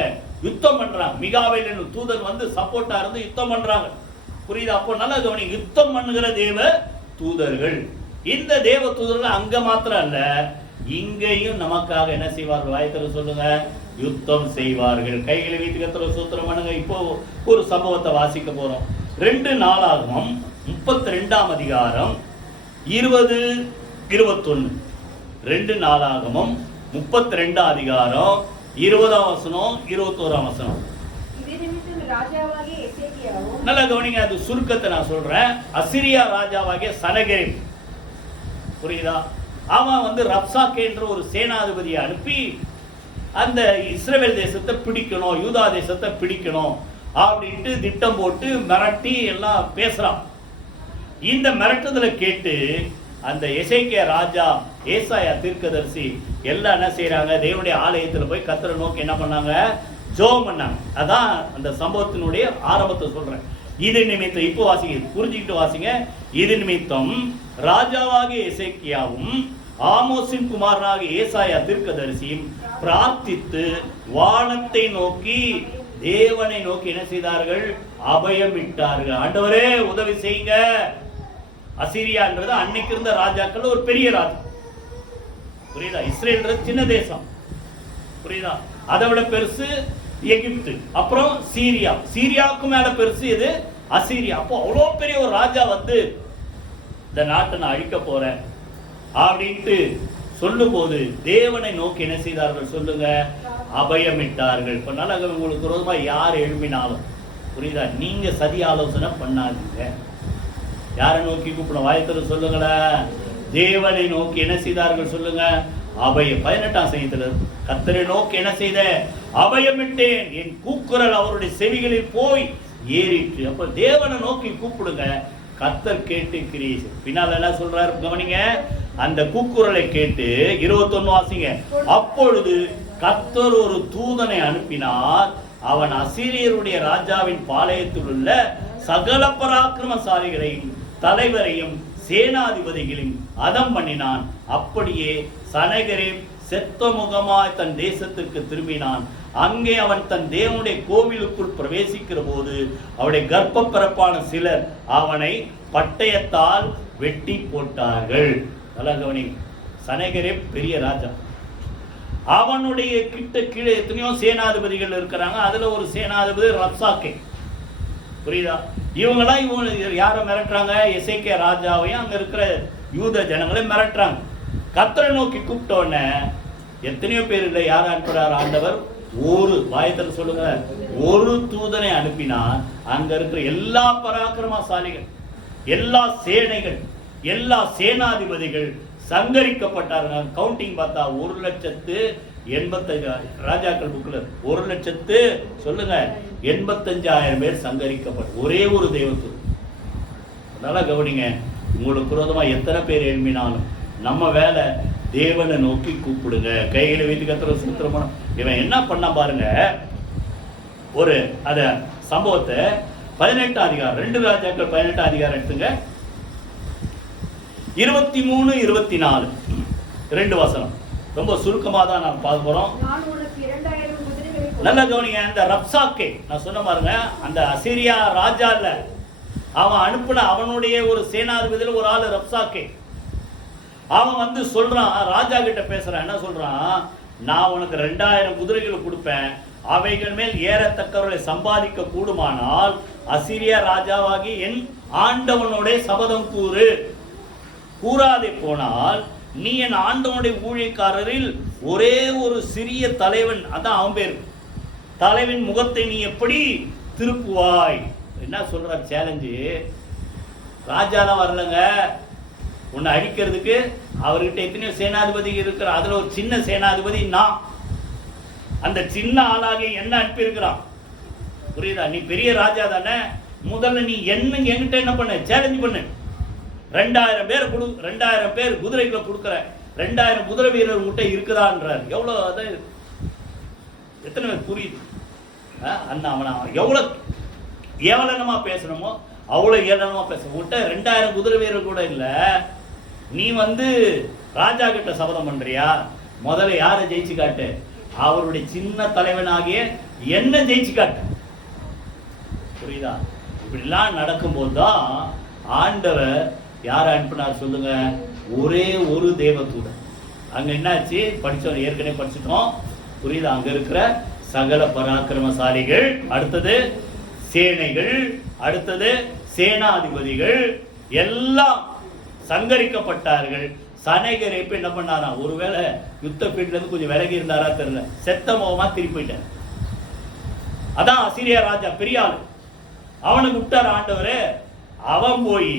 யுத்தம் பண்றாங்க. மிகாவேல் தூதன் சப்போர்ட்டா இருந்து யுத்தம் பண்றாங்க. புரியுது? அப்போ நல்லா கவனி, யுத்தம் பண்ணுகிற தேவ தூதர்கள். இந்த தேவ தூதர்கள் அங்க மாத்திரம் அல்ல, இங்கேயும் நமக்காக என்ன செய்வார்கள்? வாய்த்தர சொல்லுங்க, யுத்தம் செய்வார்கள். கைகளை வீட்டு கத்துற சூத்திரம் பண்ணுங்க. இப்போ ஒரு சம்பவத்தை வாசிக்க போறோம். 2 நாளாகமம் 32ஆம் அதிகாரம் 20-21. 2 நாளாகமம் 32ஆம் அதிகாரம் 20ஆம் வசனம் 21ஆம் வசனம். நல்லா கவனிங்க, அது சுருக்கத்தை நான் சொல்றேன். அசிரியா ராஜாவாகிய சனகெரிப், புரியுதா, அவன் ரப்சாக்கே என்ற ஒரு சேனாதிபதியை அனுப்பி அந்த இஸ்ரவேல் தேசத்தை பிடிக்கணும், யூதா தேசத்தை பிடிக்கணும் அப்படின்ட்டு திட்டம் போட்டு மிரட்டி எல்லாம் பேசுறான். இந்த மிரட்டுதலை கேட்டு அந்த எசேக்கியா ராஜா, ஏசாயா தீர்க்கதரிசி எல்லாம் என்ன செய்யறாங்க, தேவனுடைய ஆலயத்துல போய் கர்த்தரை நோக்கி என்ன பண்ணாங்க, ஜெபம் பண்ணாங்க. அதான் அந்த சம்பவத்தினுடைய ஆரம்பத்தை சொல்றேன். இது நிமித்தம், இப்போ வாசிங்க, புரிஞ்சுக்கிட்டு வாசிங்க. இது நிமித்தம் ராஜாவாகிய எசேக்கியாவும் ஆமோசின் குமாரனாகிய ஏசாயா தீர்க்கதரிசியும் பிரார்த்தித்து வானத்தை நோக்கி, தேவனை நோக்கி என்ன செய்தார்கள், அபயம் விட்டார்கள். ஆண்டவரே உதவி செய்யுங்க. அசிரியான்றது அன்னைக்கு இருந்த ராஜாக்கள் ஒரு பெரிய ராஜா, புரியுதா? இஸ்ரேல் சின்ன தேசம், புரியுதா? அதை விட பெருசு எகிப்து, அப்புறம் சீரியா, சீரியாவுக்கு மேல பெருசு எது, அசீரியா. அப்போ அவ்வளோ பெரிய ஒரு ராஜா இந்த நாட்டை நான் அழிக்க போறேன் அப்படின்ட்டு சொல்லும் போது தேவனை நோக்கி என்ன செய்தார்கள் சொல்லுங்க, அபயமிட்டார்கள். இப்ப நல்லா உங்களுக்கு விரோதமா யார் எழுப்பினாலும், புரியுதா, நீங்க சதி ஆலோசனை பண்ணாதீங்க. யாரை நோக்கி கூப்பிட? வாய்த்தர சொல்லுங்களேன். தேவனை நோக்கி என்ன செய்தார்கள் சொல்லுங்க, அபயம். 18ஆம் சங்கீதத்துல கர்த்தரை நோக்கி என்ன செய்த, அபயமிட்டேன், என் கூக்குரல் அவருடைய செவிகளில் போய் ஏறிட்டு. அப்ப தேவனை நோக்கி கூப்பிடுங்க, கர்த்தர் கேட்டு கிரீஸ். பின்னால் என்ன சொல்றாரு கவனிங்க, அந்த கூக்குரலை கேட்டு 21 வாசிங்க. அப்பொழுது கர்த்தர் ஒரு தூதனை அனுப்பினார், அவன் அசீரியருடைய ராஜாவின் பாளையத்தில் உள்ள சகல பராக்கிரமசாலிகளையும் தலைவரையும் சேனாதிபதிகளையும் அதம் பண்ணினான். அப்படியே சனகரிப் செத்த முகமாய் தன் தேசத்திற்கு திரும்பினான். அங்கே அவன் தன் தேவனுடைய கோவிலுக்குள் பிரவேசிக்கிற போது அவருடைய கர்ப்ப பிறப்பான சிலர் அவனை பட்டயத்தால் வெட்டி போட்டார்கள். நல்லா கவனி, சனகரிப் பெரிய ராஜா, அவனுடைய கிட்ட கீழே எத்தனையோ சேனாதிபதிகள் இருக்கிறாங்க. அதுல ஒரு சேனாதிபதி ரப்சாக்கே, புரியுதா? இவங்க யாரை மிரட்டுறாங்க, எசேக்கியா ராஜாவையும் அங்க இருக்கிற யூத ஜனங்களை மிரட்டுறாங்க. கர்த்தரை நோக்கி கூப்பிட்டோன்னே எத்தனையோ பேர் இல்லை, யாரை அனுப்புறாரு ஆண்டவர்? ஒரு வாயத்தில் சொல்லுங்க, ஒரு தூதனை அனுப்பினார். அங்க இருக்கிற எல்லா பராக்கிரமசாலிகள், எல்லா சேனைகள், எல்லா சேனாதிபதிகள் சங்கரிக்கப்பட்டார்கள். கவுண்டிங் பார்த்தா 1,85,000 ராஜாக்கள் புக்கில் 1,00,000 சொல்லுங்க 85,000 பேர் சங்கரிக்கப்பட்ட ஒரே ஒரு தெய்வத்து. அதனால கவனிங்க, உங்களுக்கு விரோதமா எத்தனை பேர் எழுப்பினாலும் நம்ம வேலை தேவனை நோக்கி கூப்பிடுங்க. கைகளை வைத்து கத்துற சூத்திரமான இவன் என்ன பண்ண பாருங்க. ஒரு அத சம்பவத்தை 18ஆம் அதிகாரம் 2 ராஜாக்கள் 18ஆம் அதிகாரம் எடுத்துங்க, 23-24 2 வசனம். ரொம்ப சுருக்கமாக தான் நான் பார்க்க போறோம். நல்ல கவனிங்க. அந்த ரப்சாக்கே நான் சொன்ன பாருங்க, அந்த அசீரியா ராஜா இல்ல, அவன் அனுப்புன அவனுடைய ஒரு சேனாதிபதியில் ஒரு ஆளு ரப்சாக்கே. அவன் சொல்றான், ராஜா கிட்ட பேசுறான். என்ன சொல்றான், நான் உனக்கு 2000 குதிரைகளை கொடுப்பேன், அவைகள் மேல் ஏறத்தக்கவர்களை சம்பாதிக்க கூடுமானால் அசீரியா ராஜாவாகி என் ஆண்டவனுடைய சபதம் கூறாதே போனால் நீ என் ஆண்டவனுடைய ஊழியக்காரரில் ஒரே ஒரு சிறிய தலைவன், அதான் அவன் பேர், தலைவின் முகத்தை நீ எப்படி திருப்புவாய்? என்ன சொல்றார் சேலஞ்சு? ராஜாலாம் வரலங்க உன்னை அழிக்கிறதுக்கு. அவர்கிட்ட எத்தனையோ சேனாதிபதி இருக்கிற, அதுல ஒரு சின்ன சேனாதிபதி நான். அந்த சின்ன ஆளாகி என்ன அனுப்பியிருக்கிறான், புரியுதா? நீ பெரிய ராஜா தானே, முதல்ல நீ என்கிட்ட என்ன பண்ண, சேலஞ்ச் பண்ணு. 2000 பேர் 2000 பேர் குதிரைகளை கொடுக்குற, 2000 குதிரை வீரர் உங்கள்கிட்ட இருக்குதான்றார். எவ்வளோ அதை எத்தனை பேர் புரியுது? அந்த அவனை எவ்வளோ ஏளனமா பேசணுமோ அவ்வளோ ஏளனமா பேச. உங்கள்கிட்ட 2000 குதிரை வீரர் கூட இல்லை, நீ ராஜா கிட்ட சபதம் பண்றியா? முதல்ல யாரை ஜெயிச்சு காட்டு? அவருடைய சின்ன தலைவனாகிய என்ன ஜெயிச்சு காட்டு. புரியுதா? இப்படிலாம் நடக்கும்போது தான் ஆண்டவர் யாரை அனுப்பினார் சொல்லுங்க? ஒரே ஒரு தேவதூதன். அங்க என்னாச்சு? படிச்சோம், ஏற்கனவே படிச்சுட்டோம். புரியுதா? அங்க இருக்கிற சகல பராக்கிரமசாலிகள், அடுத்தது சேனைகள், அடுத்தது சேனாதிபதிகள் எல்லாம் சங்கரிக்கப்பட்டார்கள். சனேகரேப்பு என்ன பண்ணாரா? ஒருவேளை யுத்த பீட்ல இருந்து கொஞ்சம் விலகி இருந்தாரா தெரியல, செத்த முகமா திருப்பி போயிட்டார். அதான் அசீரியா ராஜா பெரிய ஆளு, அவனுக்கு விட்டார் ஆண்டவரு. அவன் போய்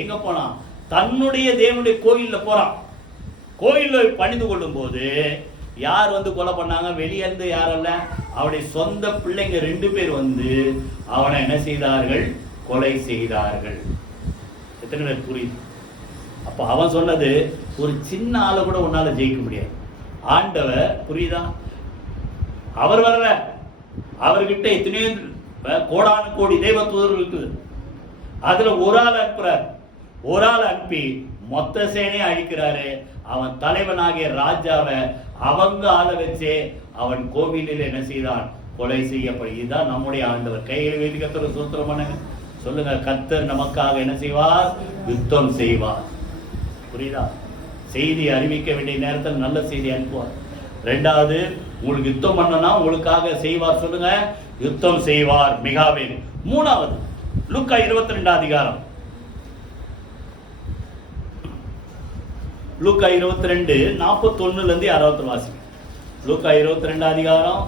எங்க போனான்? தன்னுடைய தேவனுடைய கோயில்ல போறான். கோயில்ல பணிந்து கொள்ளும் போது யார் கொலை பண்ணாங்க? வெளியிருந்து யாரல்ல, அவனுடைய சொந்த பிள்ளைங்க 2 பேர் அவனை என்ன செய்தார்கள்? கொலை செய்தார்கள். எத்தனை பேர் புரியுது? அப்ப அவன் சொன்னது, ஒரு சின்ன ஆளை கூட உன்னால ஜெயிக்க முடியாது. ஆண்டவர், புரியுதா? அவர் வரல, அவர்கிட்ட எத்தனையோ கோடான கோடி தேவ தூதர்கள் இருக்குது. அதுல ஒரு ஆள் அனுப்புறார், ஒரு ஆள் அனுப்பி மொத்த சேனையை அழிக்கிறாரு. அவன் தலைவனாகிய ராஜாவை அவங்க ஆள வச்சே அவன் கோவிலில் என்ன செய்தான்? கொலை செய்யப்படும். இதுதான் நம்முடைய ஆண்டவர். கையில் வைத்து கர்த்தர் சூத்திரம் பண்ணுங்க, சொல்லுங்க, கர்த்தர் நமக்காக என்ன செய்வார்? யுத்தம் செய்வார். புரியுதா? செய்தி அறிவிக்க வேண்டிய நேரத்தில் நல்ல செய்தி அனுப்புவார். 2வது, உங்களுக்கு யுத்தம் பண்ணனா உங்களுக்காக செய்வார். சொல்லுங்க, யுத்தம் செய்வார் மிகாவேல். 3வது, லூக்கா 22 அதிகாரம். லூக்கா 22 41 இருந்து 60 வாசிங்க. லூக்கா 22 அதிகாரம்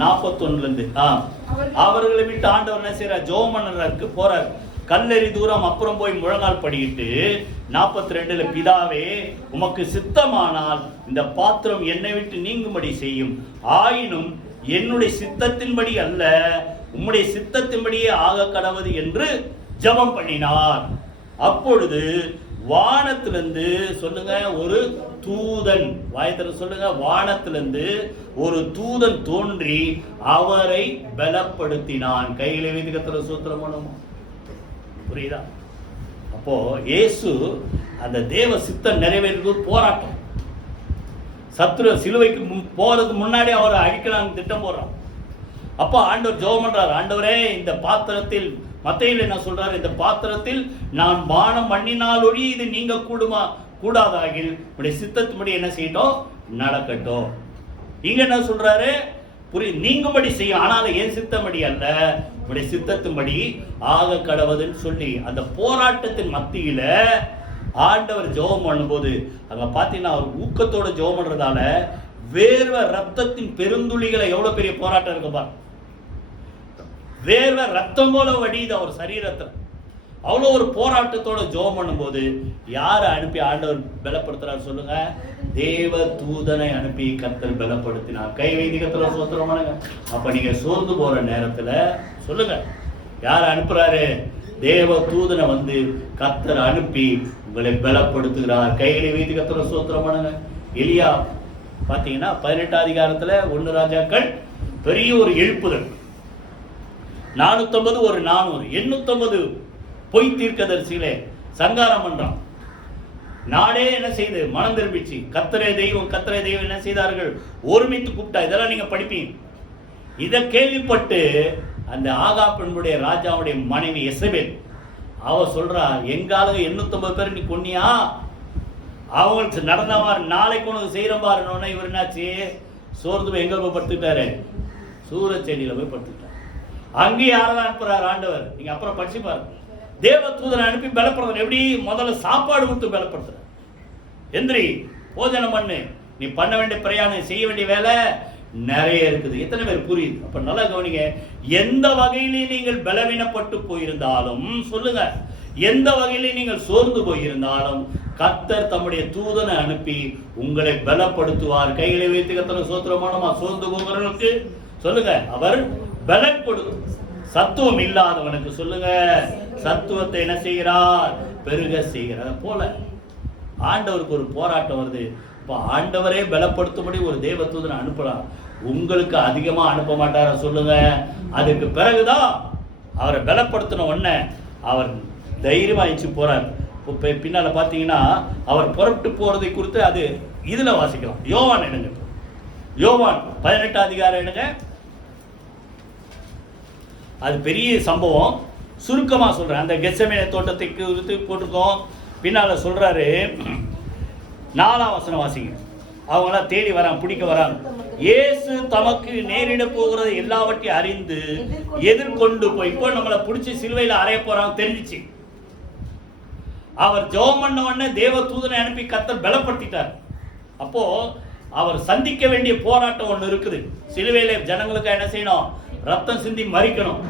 41 இருந்து. அவர்களை விட்டு ஆண்டவர் என்ன செய்யறார்? ஜெபம் பண்ணறதுக்கு போறார். கல்லெறி தூரம் அப்புறம் போய் முழங்கால் படிக்கிட்டு 42 பிதாவே உமக்கு சித்தமானால் இந்த பாத்திரம் என்னை விட்டு நீங்கும்படி செய்யும், ஆயினும் என்னுடைய சித்தத்தின்படி அல்ல உம்முடைய சித்தத்தின்படியே ஆக கடவது என்று ஜெபம் பண்ணினார். அப்பொழுது வானத்திலிருந்து, சொல்லுங்க, ஒரு தூதன், வாயத்தில சொல்லுங்க, வானத்திலிருந்து ஒரு தூதன் தோன்றி அவரை பலப்படுத்தினான். கையில வைத்து கர்த்தர் சூத்திரம் பண்ணும். புரியுதா? அப்போ இயேசு அந்த தேவ சித்தம் நிறைவேறது போராட்டம். சத்துரு சிலுவைக்கு போறதுக்கு முன்னாடி அவரை அழிக்கலாம்னு திட்டம் போடுறான். அப்போ ஆண்டவர் ஜெபம் பண்றார், ஆண்டவரே இந்த பாத்திரத்தில், மத்தேயுல என்ன சொல்றாரு? இந்த பாத்திரத்தில் நான் பானம் பண்ணினாலொழி இது நீங்க கூடாதாகில் உடைய சித்தத்தின்படி என்ன செய்யட்டும்? நடக்கட்டும். இங்க என்ன சொல்றாரு? நீங்கும்படி செய்யும், ஆனாலும் என் சித்தம்படி அல்ல உடைய சித்தத்தின்படி ஆக கடவுதுன்னு சொல்லி அந்த போராட்டத்தின் மத்தியில ஆண்டவர் ஜெபம் பண்ணும்போது அங்க பாத்தீங்கன்னா அவர் ஊக்கத்தோட ஜெபம் பண்றதால வேர்வை ரத்தத்தின் பெருந்துளிகளை, எவ்வளவு பெரிய போராட்டம் இருக்கு பாரு, வேர்வை ரத்தம் போல வடியுது அவர் சரீரத்தில். அவ்வளோ ஒரு போராட்டத்தோட ஜெபம் பண்ணும்போது யாரை அனுப்பி ஆண்டவர் பலப்படுத்துறாரு சொல்லுங்க? தேவ தூதனை அனுப்பி கர்த்தர் பலப்படுத்தினார். கை வைத்து கர்த்தர் சோத்திரம் பண்ணுங்க. அப்ப நீங்க சோர்ந்து போற நேரத்துல சொல்லுங்க, யாரை அனுப்புறாரு? தேவ தூதனை கர்த்தர் அனுப்பி உங்களை பலப்படுத்துகிறார். கைகளை வைத்து கர்த்தர் சோத்திரம் பண்ணுங்க. எலியா பாத்தீங்கன்னா 18 அதிகாரத்துல 1 ராஜாக்கள் பெரிய ஒரு எழுப்புதல், 450 ஒரு 400 850 பொய் தீர்க்கதரிசிகளே சங்காரம் பண்றான். நாடே என்ன செய்து மனம் திரும்பிச்சு. கர்த்தரே தெய்வம், கர்த்தரே தெய்வம் என்ன செய்தார்கள்? ஒருமித்து கூப்பிட்டா. இதெல்லாம் நீங்க படிப்பீங்க. இதை கேள்விப்பட்டு அந்த ஆகாபனுடைய ராஜாவுடைய மனைவி எசபேல் அவ சொல்றா, எங்காலும் 850 பேர் நீ கொன்னியா? அவங்களுக்கு நடந்தவாறு நாளைக்கு உனக்கு செய்யற பாருன்னு. இவர் என்னாச்சு? சோர்ந்து போய் எங்க போய் படுத்துட்டாரு? சூரச்செடியில போய் படுத்துட்டார். அங்கேயும் யாரெல்லாம் அனுப்புறாரு ஆண்டவர்? நீங்க அப்புறம் படிச்சு பாருங்க. தேவ தூதனை அனுப்பி பலப்படுத்துற. எப்படி? முதல்ல சாப்பாடு கொடுத்து பலப்படுத்துற. எந்திரி, போஜனம் பண்ணு, நீ பண்ண வேண்டிய பிரயாணம், செய்ய வேண்டிய வேலை நிறைய இருக்குது. எத்தனை பேர் புரியுது? அப்ப நல்லா கவனிங்க. எந்த வகையிலே நீங்கள் பலவீனப்பட்டு போயிருந்தாலும் சொல்லுங்க, எந்த வகையிலே நீங்கள் சோர்ந்து போயிருந்தாலும் கர்த்தர் தம்முடைய தூதனை அனுப்பி உங்களை பலப்படுத்துவார். கைகளை வைத்து கர்த்தர் சோத்திரமானமா. சோர்ந்து போகிறவனுக்கு சொல்லுங்க, அவர் பலன் கொடுக்கும். சத்துவம் இல்லாதவனுக்கு சொல்லுங்க, சத்துவத்தை என்ன செய்கிறார்? பெருக செய்கிறார். போல ஆண்டவருக்கு ஒரு போராட்டம் வருது. இப்போ ஆண்டவரே பலப்படுத்தும்படி ஒரு தேவ தூதனை அனுப்பலாம். உங்களுக்கு அதிகமா அனுப்ப மாட்டார சொல்லுங்க. அதுக்கு பிறகுதான் அவரை பலப்படுத்தின உடனே அவர் தைரியமா ஆயிடுச்சு போறார். இப்போ பின்னால பார்த்தீங்கன்னா அவர் புறப்பட்டு போறதை குறித்து அது இதுல வாசிக்கலாம். யோவான் எடுங்க, யோவான் 18 அதிகாரம் எடுங்க. அது பெரிய சம்பவம். சுருக்கமா சொல்றேன். அந்த கெத்செமனே தோட்டத்தை குறித்து போட்டிருக்கோம். பின்னால சொல்றாரு, 4ஆம் வசனம் வாசிங்க. அவங்களாம் தேடி வராங்க, பிடிக்க வராங்க. இயேசு தமக்கு நேரிட போகிறது எல்லாவற்றையும் அறிந்து எதிர்கொண்டு போய், இப்போ நம்மளை பிடிச்சி சிலுவையில் அறைய போறாங்க தெரிஞ்சிச்சு. அவர் ஜெபம் பண்ண உடனே தேவ தூதனை அனுப்பி கர்த்தர் பலப்படுத்திட்டார். அப்போ அவர் சந்திக்க வேண்டிய போராட்டம் ஒன்று இருக்குது. சிலுவையில ஜனங்களுக்கு என்ன செய்யணும்? ரத்தம் சிந்தி மறிக்கணும்.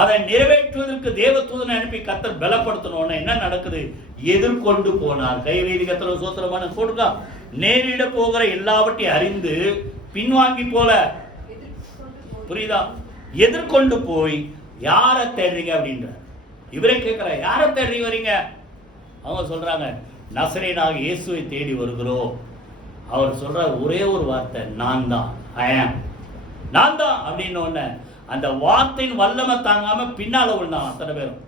அதை நிறைவேற்றுவதற்கு தேவ தூதனை அனுப்பி கர்த்தர் பலப்படுத்தணும். என்ன நடக்குது? எதிர்கொண்டு போனார். கைவேதி கர்த்தர் சோத்திரமான போடுக்கா. நேரிட போகிற எல்லாவற்றையும் அறிந்து பின்வாங்கி போல, புரியுதா? எதிர்கொண்டு போய் யாரை தேடுறீங்க அப்படின்ற இவரே கேட்கிற, யாரை தேடி வரீங்க? அவங்க சொல்றாங்க, நசரேயனாகிய இயேசுவை தேடி வருகிறோம். அவர் சொல்ற ஒரே ஒரு வார்த்தை, நான் தான், நான் தான் அப்படின்னு ஒண்ணு. அந்த வார்த்தையின் வல்லமை தாங்காம பின்னால விழுந்தான் அத்தனை பேரும்.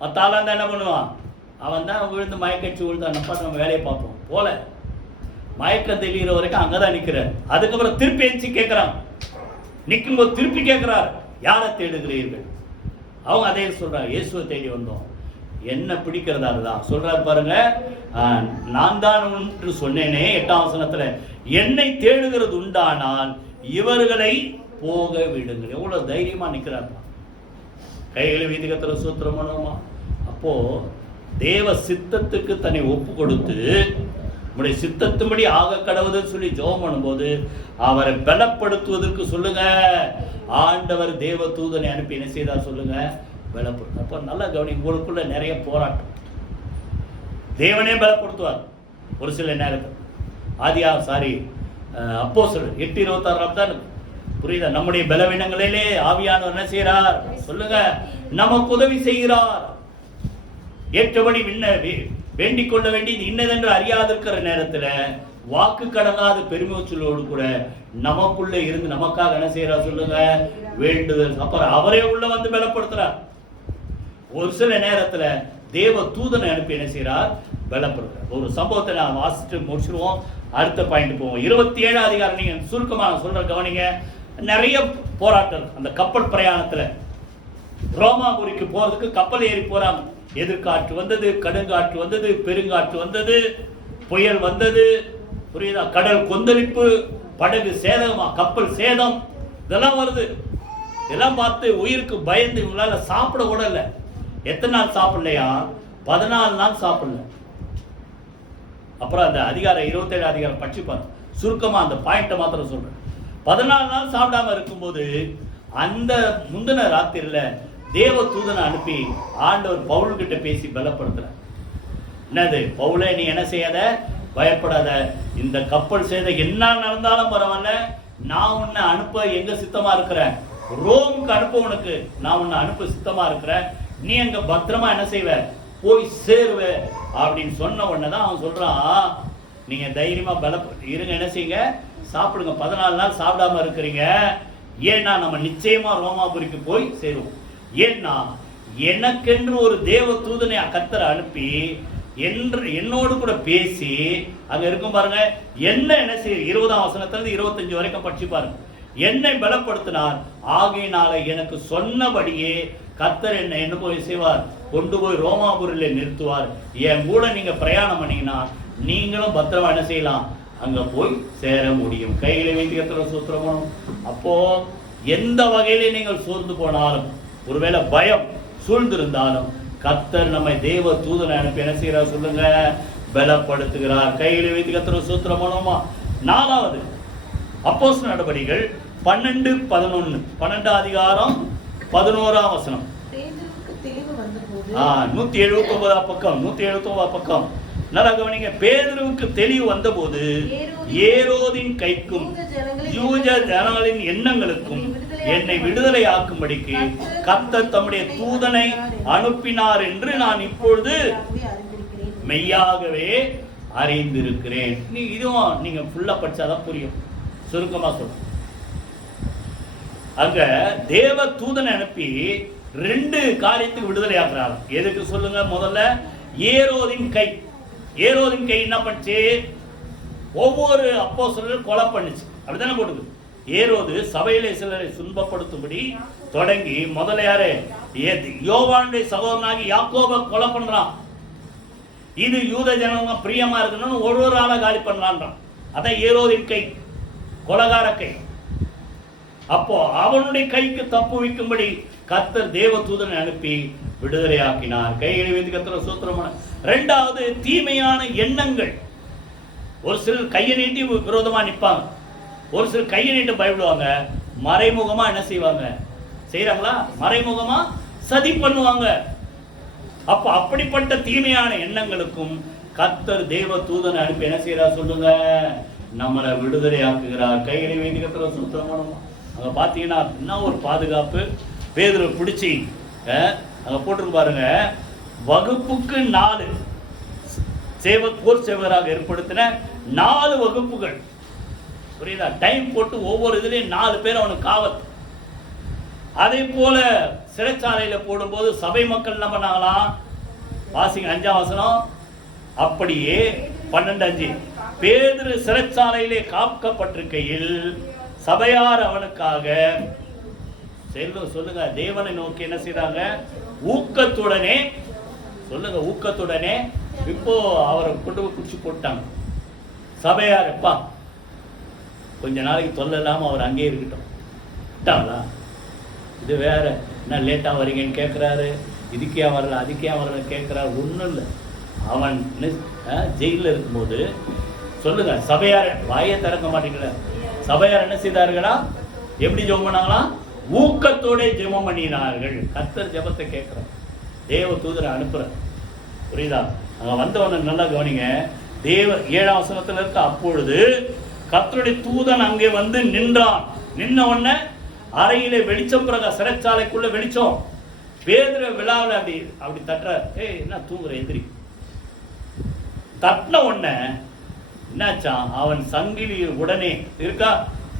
மத்தால என்ன பண்ணுவான்? அவன் தான் விழுந்து மயக்கடிச்சு விழுந்தான். நம்ம வேலையை பார்ப்போம் போல. மயக்கம் தெளிகிற வரைக்கும் அங்கதான் நிக்கிறார். அதுக்கப்புறம் திருப்பி எஞ்சி கேட்கிறான். நிற்கும் போது திருப்பி கேட்கிறார், யாரை தேடுகிறீர்கள்? அவங்க அதே சொல்றாங்க, இயேசுவை தேடி வந்தோம். என்ன பிடிக்கிறதா தான் சொல்றாரு பாருங்க. நான் தான் என்று சொன்னேனே 8ஆம் வசனத்துல, என்னை தேடுகிறது உண்டானால் இவர்களை போக விடுங்கள். எவ்வளவு தைரியமா நிக்கிறார். கைகளை வீதி கர்த்தர் சூத்திரம் பண்ணுவோமா? அப்போ தேவ சித்தத்துக்கு தன்னை ஒப்பு கொடுத்து உடைய சித்தத்தும்படி ஆக கடவுதுன்னு சொல்லி ஜெபம் பண்ணும்போது அவரை பலப்படுத்துவதற்கு சொல்லுங்க, ஆண்டவர் தேவ தூதனை அனுப்பி என்ன செய்தார் சொல்லுங்க, பலப்படுத்த. அப்போ நல்லா கவனி, உங்களுக்குள்ள நிறைய போராட்டம். தேவனே பலப்படுத்துவார் ஒரு சில நேரத்தில். அப்போஸ்தலர் 8:26 தான் புரியுதா? நம்முடைய பலவீனங்களிலே ஆவியானவர் என்ன செய்கிறார் சொல்லுங்க, நமக்கு உதவி செய்கிறார். ஏற்றபடி வேண்டிக் கொள்ள வேண்டியது இன்னதென்று அறியாதிருக்கிற நேரத்தில் வாக்கு கடங்காத பெருமூச்சலோடு கூட நமக்குள்ள இருந்து நமக்காக என்ன செய்யறார் சொல்லுங்க, வேண்டுதல். அப்புறம் அவரே உள்ள வந்து பலப்படுத்துறார். ஒரு சில நேரத்துல தேவ தூதனை அனுப்பி என்ன செய்யறார், பலப்படுத்துறார். ஒரு சம்பவத்தை நான் வாசிட்டு முடிச்சிருவோம், அடுத்த பாயிண்ட் போவோம். 27ஆம் அதிகாரம் நீங்க சுருக்கமா சொல்ற கவனிங்க. நிறைய போராட்டம். அந்த கப்பல் பிரயாணத்துல ரோமாபுரிக்கு போறதுக்கு கப்பல் ஏறி போறாங்க. எதிர்காற்று வந்தது, கடுங்காற்று வந்தது, பெருங்காற்று வந்தது, புயல் வந்தது, புரியுதா? கடல் கொந்தளிப்பு, படகு சேதமா, கப்பல் சேதம், இதெல்லாம் வருது. இதெல்லாம் பார்த்து உயிருக்கு பயந்து இவங்களால சாப்பிட கூட இல்லை. எத்தனை நாள் சாப்பிடலையா? 14 நாள் சாப்பிடல. அப்புறம் அந்த அதிகாரம் 27 அதிகாரம் படிச்சுப்பாரு. சுருக்கமா அந்த பாயிண்ட்டை மாத்திரம் சொல்றேன். 14 நாள் சாப்பிடாம இருக்கும்போது அந்த முந்தின ராத்திரில தேவ தூதனை அனுப்பி ஆண்டவர் பவுல் கிட்ட பேசி பலப்படுத்துற. என்னது? பவுலே, நீ என்ன செய்யாத, பயப்படாத. இந்த கப்பல் செய்த என்ன நடந்தாலும் பரவாயில்ல, நான் உன்னை அனுப்ப எங்க சித்தமா இருக்கிறேன், ரோமுக்கு அனுப்ப உனக்கு நான் உன்னை அனுப்ப சித்தமா இருக்கிறேன். நீ அங்க பத்திரமா என்ன செய்வ, போய் சேருவ அப்படின்னு சொன்ன உடனே தான் அவன் சொல்றான், நீங்க தைரியமா இருங்க, என்ன செய்யுங்க, சாப்பிடுங்க. 14 நாள் சாப்பிடாம இருக்கிறீங்க. ஏன்னா நம்ம நிச்சயமா ரோமாபுரிக்கு போய் சேருவோம். ஏன்னா எனக்கென்று ஒரு தேவ தூதனை கர்த்தர் அனுப்பி என்னோடு கூட பேசி அங்க இருக்கும் பாருங்க. என்ன செய்ய 20ஆம் வசனத்திலிருந்து 25 வரைக்கும் படிச்சு பாருங்க. என்னை பலப்படுத்தினார், ஆகையினால எனக்கு சொன்னபடியே கர்த்தர் என்ன போய் செய்வார், கொண்டு போய் ரோமாபுரியில நிறுத்துவார். என் கூட நீங்க பிரயாணம் பண்ணீங்கன்னா நீங்களும் பத்திரமா என்ன செய்யலாம், அங்க போய் சேர முடியும். கையில வைத்து கர்த்தர் சூத்திரம். அப்போ எந்த வகையில நீங்கள் சோர்ந்து போனாலும், ஒருவேளை பயம் சூழ்ந்திருந்தாலும், கர்த்தர் நம்மை தேவ தூதனை அனுப்பி என்ன செய்யறார் சொல்லுங்க, பலப்படுத்துகிறார். கையில வைத்து கர்த்தர் சூத்திரம். 4வது அப்போஸ்தலர் நடபடிகள் 12:11, 12 அதிகாரம் 11ஆம் வசனம். 179 பக்கம், 179 பக்கம். நல்லா கவனிங்க. பேதுருவுக்கு தெளிவு வந்தபோது ஏரோதின் கைக்கும் யூத ஜனங்களின் எண்ணங்களுக்கும் என்னை விடுதலை ஆக்கும்படிக்கு கர்த்தர் தம்முடைய தூதனை அனுப்பினார் என்று நான் இப்பொழுது மெய்யாகவே அறிந்திருக்கிறேன். இதுவும் நீங்க ஃபுல்லா படிச்சாதான் புரியும். சுருக்கமா சொல்ல, அங்க தேவ தூதனை அனுப்பி 2 காரியத்துக்கு விடுதலை ஆக்குறாங்க. எதுக்கு சொல்லுங்க? முதல்ல ஏரோதின் கை. ஏரோதின் கை என்ன பண்ணுச்சு? ஒவ்வொரு அப்போஸ்தலரையும் கொலை பண்ணுச்சு. அப்படித்தானே போட்டுது. ஏரோது சபையிலே சிலரை துன்பப்படுத்தும்படி தொடங்கி முதல்ல யாரு? யோவானுடைய சகோதரனாகி யாக்கோபை கொலை பண்றான். இது யூத ஜனங்க பிரியமா இருக்கணும்னு ஒரு ஆளை காலி பண்ணலான்றான். அதான் ஏரோதின் கை, கொலகார கை. அப்போ அவனுடைய கைக்கு தப்பு வைக்கும்படி கர்த்தர் தேவ தூதனை அனுப்பி விடுதலை ஆக்கினார். கைகளை வைத்து கர்த்தரை ஸ்தோத்திரம். 2வது தீமையான எண்ணங்கள். ஒரு சிலர் கையை நீட்டி விரோதமா நிற்பாங்க, ஒரு சிலர் கையை நீட்டு பயப்படுவாங்க. மறைமுகமா என்ன செய்வாங்க? செய்யறாங்களா? மறைமுகமா சதி பண்ணுவாங்க. அப்ப அப்படிப்பட்ட தீமையான எண்ணங்களுக்கும் கர்த்தர் தேவ தூதனை அனுப்பி என்ன செய்யறார் சொல்லுங்க? நம்மளை விடுதலை ஆக்குகிறார். கைகளை வைத்து கர்த்தரை ஸ்தோத்திரம் பண்ணணும். அங்க பாத்தீங்கன்னா என்ன ஒரு பாதுகாப்பு. பேதுரு பிடிச்சி அங்க போட்டிருக்கு பாருங்க. வகுப்புக்கு 4 போர் சேவகராக ஏற்படுத்தின 4 வகுப்புகள். புரியுதா? டைம் போட்டு ஒவ்வொரு இதுலயும் 4 பேர் அவனுக்கு காவல். அதே போல சிறைச்சாலையில போடும்போது சபை மக்கள் என்ன பண்ணாங்களாம்? வாசிங்க 5ஆம் வசனம். அப்படியே 12:5 பேதுரு சிறைச்சாலையிலே காக்கப்பட்டிருக்கையில் சபையார் அவனுக்காக சொல்லுங்க தேவனை நோக்கி என்ன செய்றாங்க? ஊக்கத்துடனே, சொல்லுங்க ஊக்கத்துடனே. இப்போ அவரை கொண்டு போய் குடிச்சு போட்டாங்க. சபையார் எப்பா கொஞ்ச நாளைக்கு தொல்லை இல்லாம அவர் அங்கேயே இருக்கட்டும் விட்டாங்களா? இது வேற என்ன லேட்டா வரீங்கன்னு கேட்கிறாரு. இதுக்கே வரல அதுக்கே வரல கேட்கிறாரு. ஒன்றும் இல்லை. அவன் ஜெயிலில் இருக்கும்போது சொல்லுங்க சபையார் வாயை திறக்க மாட்டேங்கல. சபையார் என்ன செய்தார்களா? எப்படி ஜெபம் பண்ணாங்களா? ஊக்கத்தோட ஜெபம் பண்ணினார்கள். கர்த்தர் ஜெபத்தை கேட்கிறார், தேவ தூதரை அனுப்புறார். புரியுதா? அங்க வந்தவன நல்லா கவனிங்க. தேவ 7ஆம் வசனத்துல இருக்க. அப்பொழுது கர்த்தருடைய தூதன் அங்கே வந்து நின்றான். நின்ன உடனே அறையிலே வெளிச்சம் பிரகா, சிறைச்சாலைக்குள்ள வெளிச்சம். பேதுரு விழாவில் அப்படி தட்டுற. என்ன தூங்குற? எதிரி தட்டின உடனே என்னாச்சான்? அவன் சங்கிலி உடனே இருக்கா,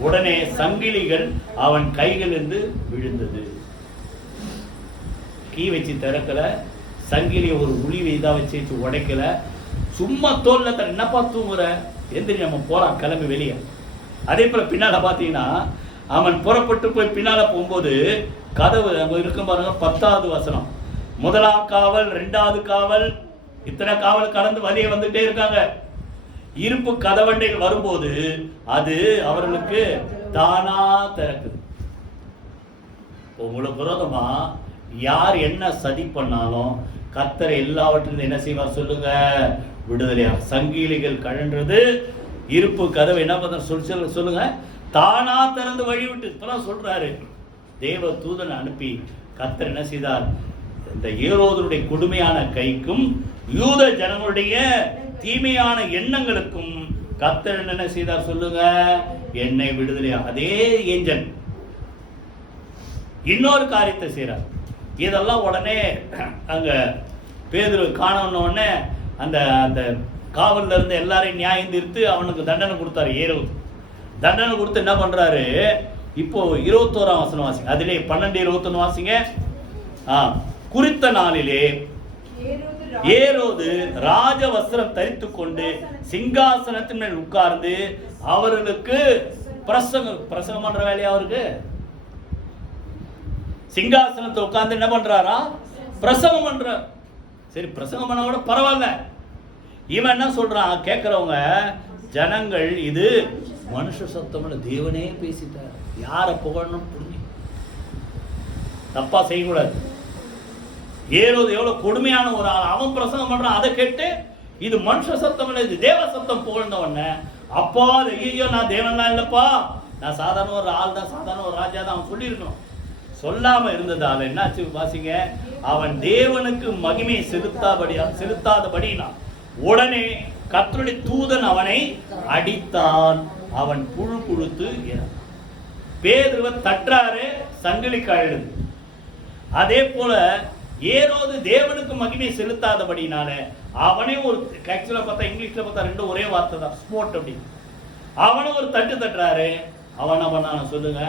உடனே சங்கிலிகள் அவன் கைகளிலிருந்து விழுந்தது. கீ வச்சு திறக்கல, சங்கிலியை ஒரு உளி இதா வச்சு உடைக்கல. சும்மா தோல்ல தர. என்னப்பா தூங்குற? எந்திரி நம்ம போலாம், கிளம்பி வெளியே. அதே போல பின்னால பாத்தீங்கன்னா அவன் புறப்பட்டு போய் பின்னால போகும்போது கதவு அங்க இருக்கும் பாருங்க. 10வது வசனம். 1ஆம் காவல், 2வது காவல், இத்தனை காவல் கடந்து வெளியே வந்துட்டே இருக்காங்க. இருப்பு கதவண்டைகள் வரும்போது அது அவர்களுக்கு தானா திறக்குது. உங்களுக்கு விரோதமா யார் என்ன சதி பண்ணாலும் கர்த்தர் எல்லாவற்றிலும் என்ன செய்வார் சொல்லுங்க? விடுதலையா. சங்கிலிகள் கழன்றது, இருப்பு கதவு என்ன பண்ண சொல்லுங்க? தானா திறந்து வழிவிட்டு. இப்பதான் சொல்றாரு. தேவ தூதனை அனுப்பி கர்த்தர் என்ன செய்தார்? இந்த ஏரோதனுடைய கொடுமையான கைக்கும் யூத ஜனங்களுடைய தீமையான எண்ணங்களுக்கும் கர்த்தர் என்ன செய்தார் சொல்லுங்க? என்னை விடுதலையா. அதே ஏஞ்சல் இன்னொரு காரியத்தை செய்றார். இதெல்லாம் உடனே அங்க பேதுரு காணோன்ன உடனே அந்த அந்த காவல்ல இருந்து எல்லாரையும் நியாயம் தீர்த்து அவனுக்கு தண்டனை கொடுத்தாரு. ஏரோது தண்டனை கொடுத்து என்ன பண்றாரு? இப்போ 21ஆம் வசனம் வாசிங்க. அதிலே 12:21 வாசிங்க. குறித்த நாளிலே ஏரோது ராஜ வஸ்திரம் தரித்து கொண்டு சிங்காசனத்தின் மேல் உட்கார்ந்து அவர்களுக்கு பிரசங்கம் பண்ற வேலையா அவருக்கு? சிங்காசனத்தை உட்கார்ந்து என்ன பண்றாரா? பிரசங்கம் பண்ற. சரி, பிரசங்கம் பண்ண கூட பரவாயில்ல. இவன் என்ன சொல்றான்? கேட்கிறவங்க ஜனங்கள் இது மனுஷ சத்தம் தேவனே பேசிட்டார். யாரை புகழணும் புரிஞ்சு தப்பா செய்யக்கூடாது. ஏரோது எவ்வளவு கொடுமையான ஒரு ஆள். அவன் பிரசங்கம் பண்றான், அதை கேட்டு இது மனுஷ சத்தம் இல்லை, இது தேவ சத்தம் புகழ்ந்த உடனே அப்பா ஐயோ நான் தேவன்லாம் இல்லப்பா, நான் சாதாரண ஒரு ஆள் தான், சாதாரண ஒரு ராஜா தான் அவன் சொல்லியிருக்கணும். சொல்லாம இருந்ததால என்னாச்சு வாசிங்க, அவன் தேவனுக்கு மகிமை செலுத்தாதபடினா உடனே கர்த்தருடைய தூதன் அவனை அடித்தான், அவன் புழு புழுத்து இறந்தான். பேதுருவை தட்டுறாரு, சங்கிலி கழுது. அதே போல ஏரோது தேவனுக்கு மகிமை செலுத்தாதபடினால அவனே ஒரு, ஆக்சுவலா பார்த்தா இங்கிலீஷ்ல பார்த்தா ரெண்டும் ஒரே வார்த்தை தான், ஸ்போர்ட் அப்படி. அவனும் ஒரு தட்டு தட்டுறாரு, அவன் என்ன பண்ணான சொல்லுங்க,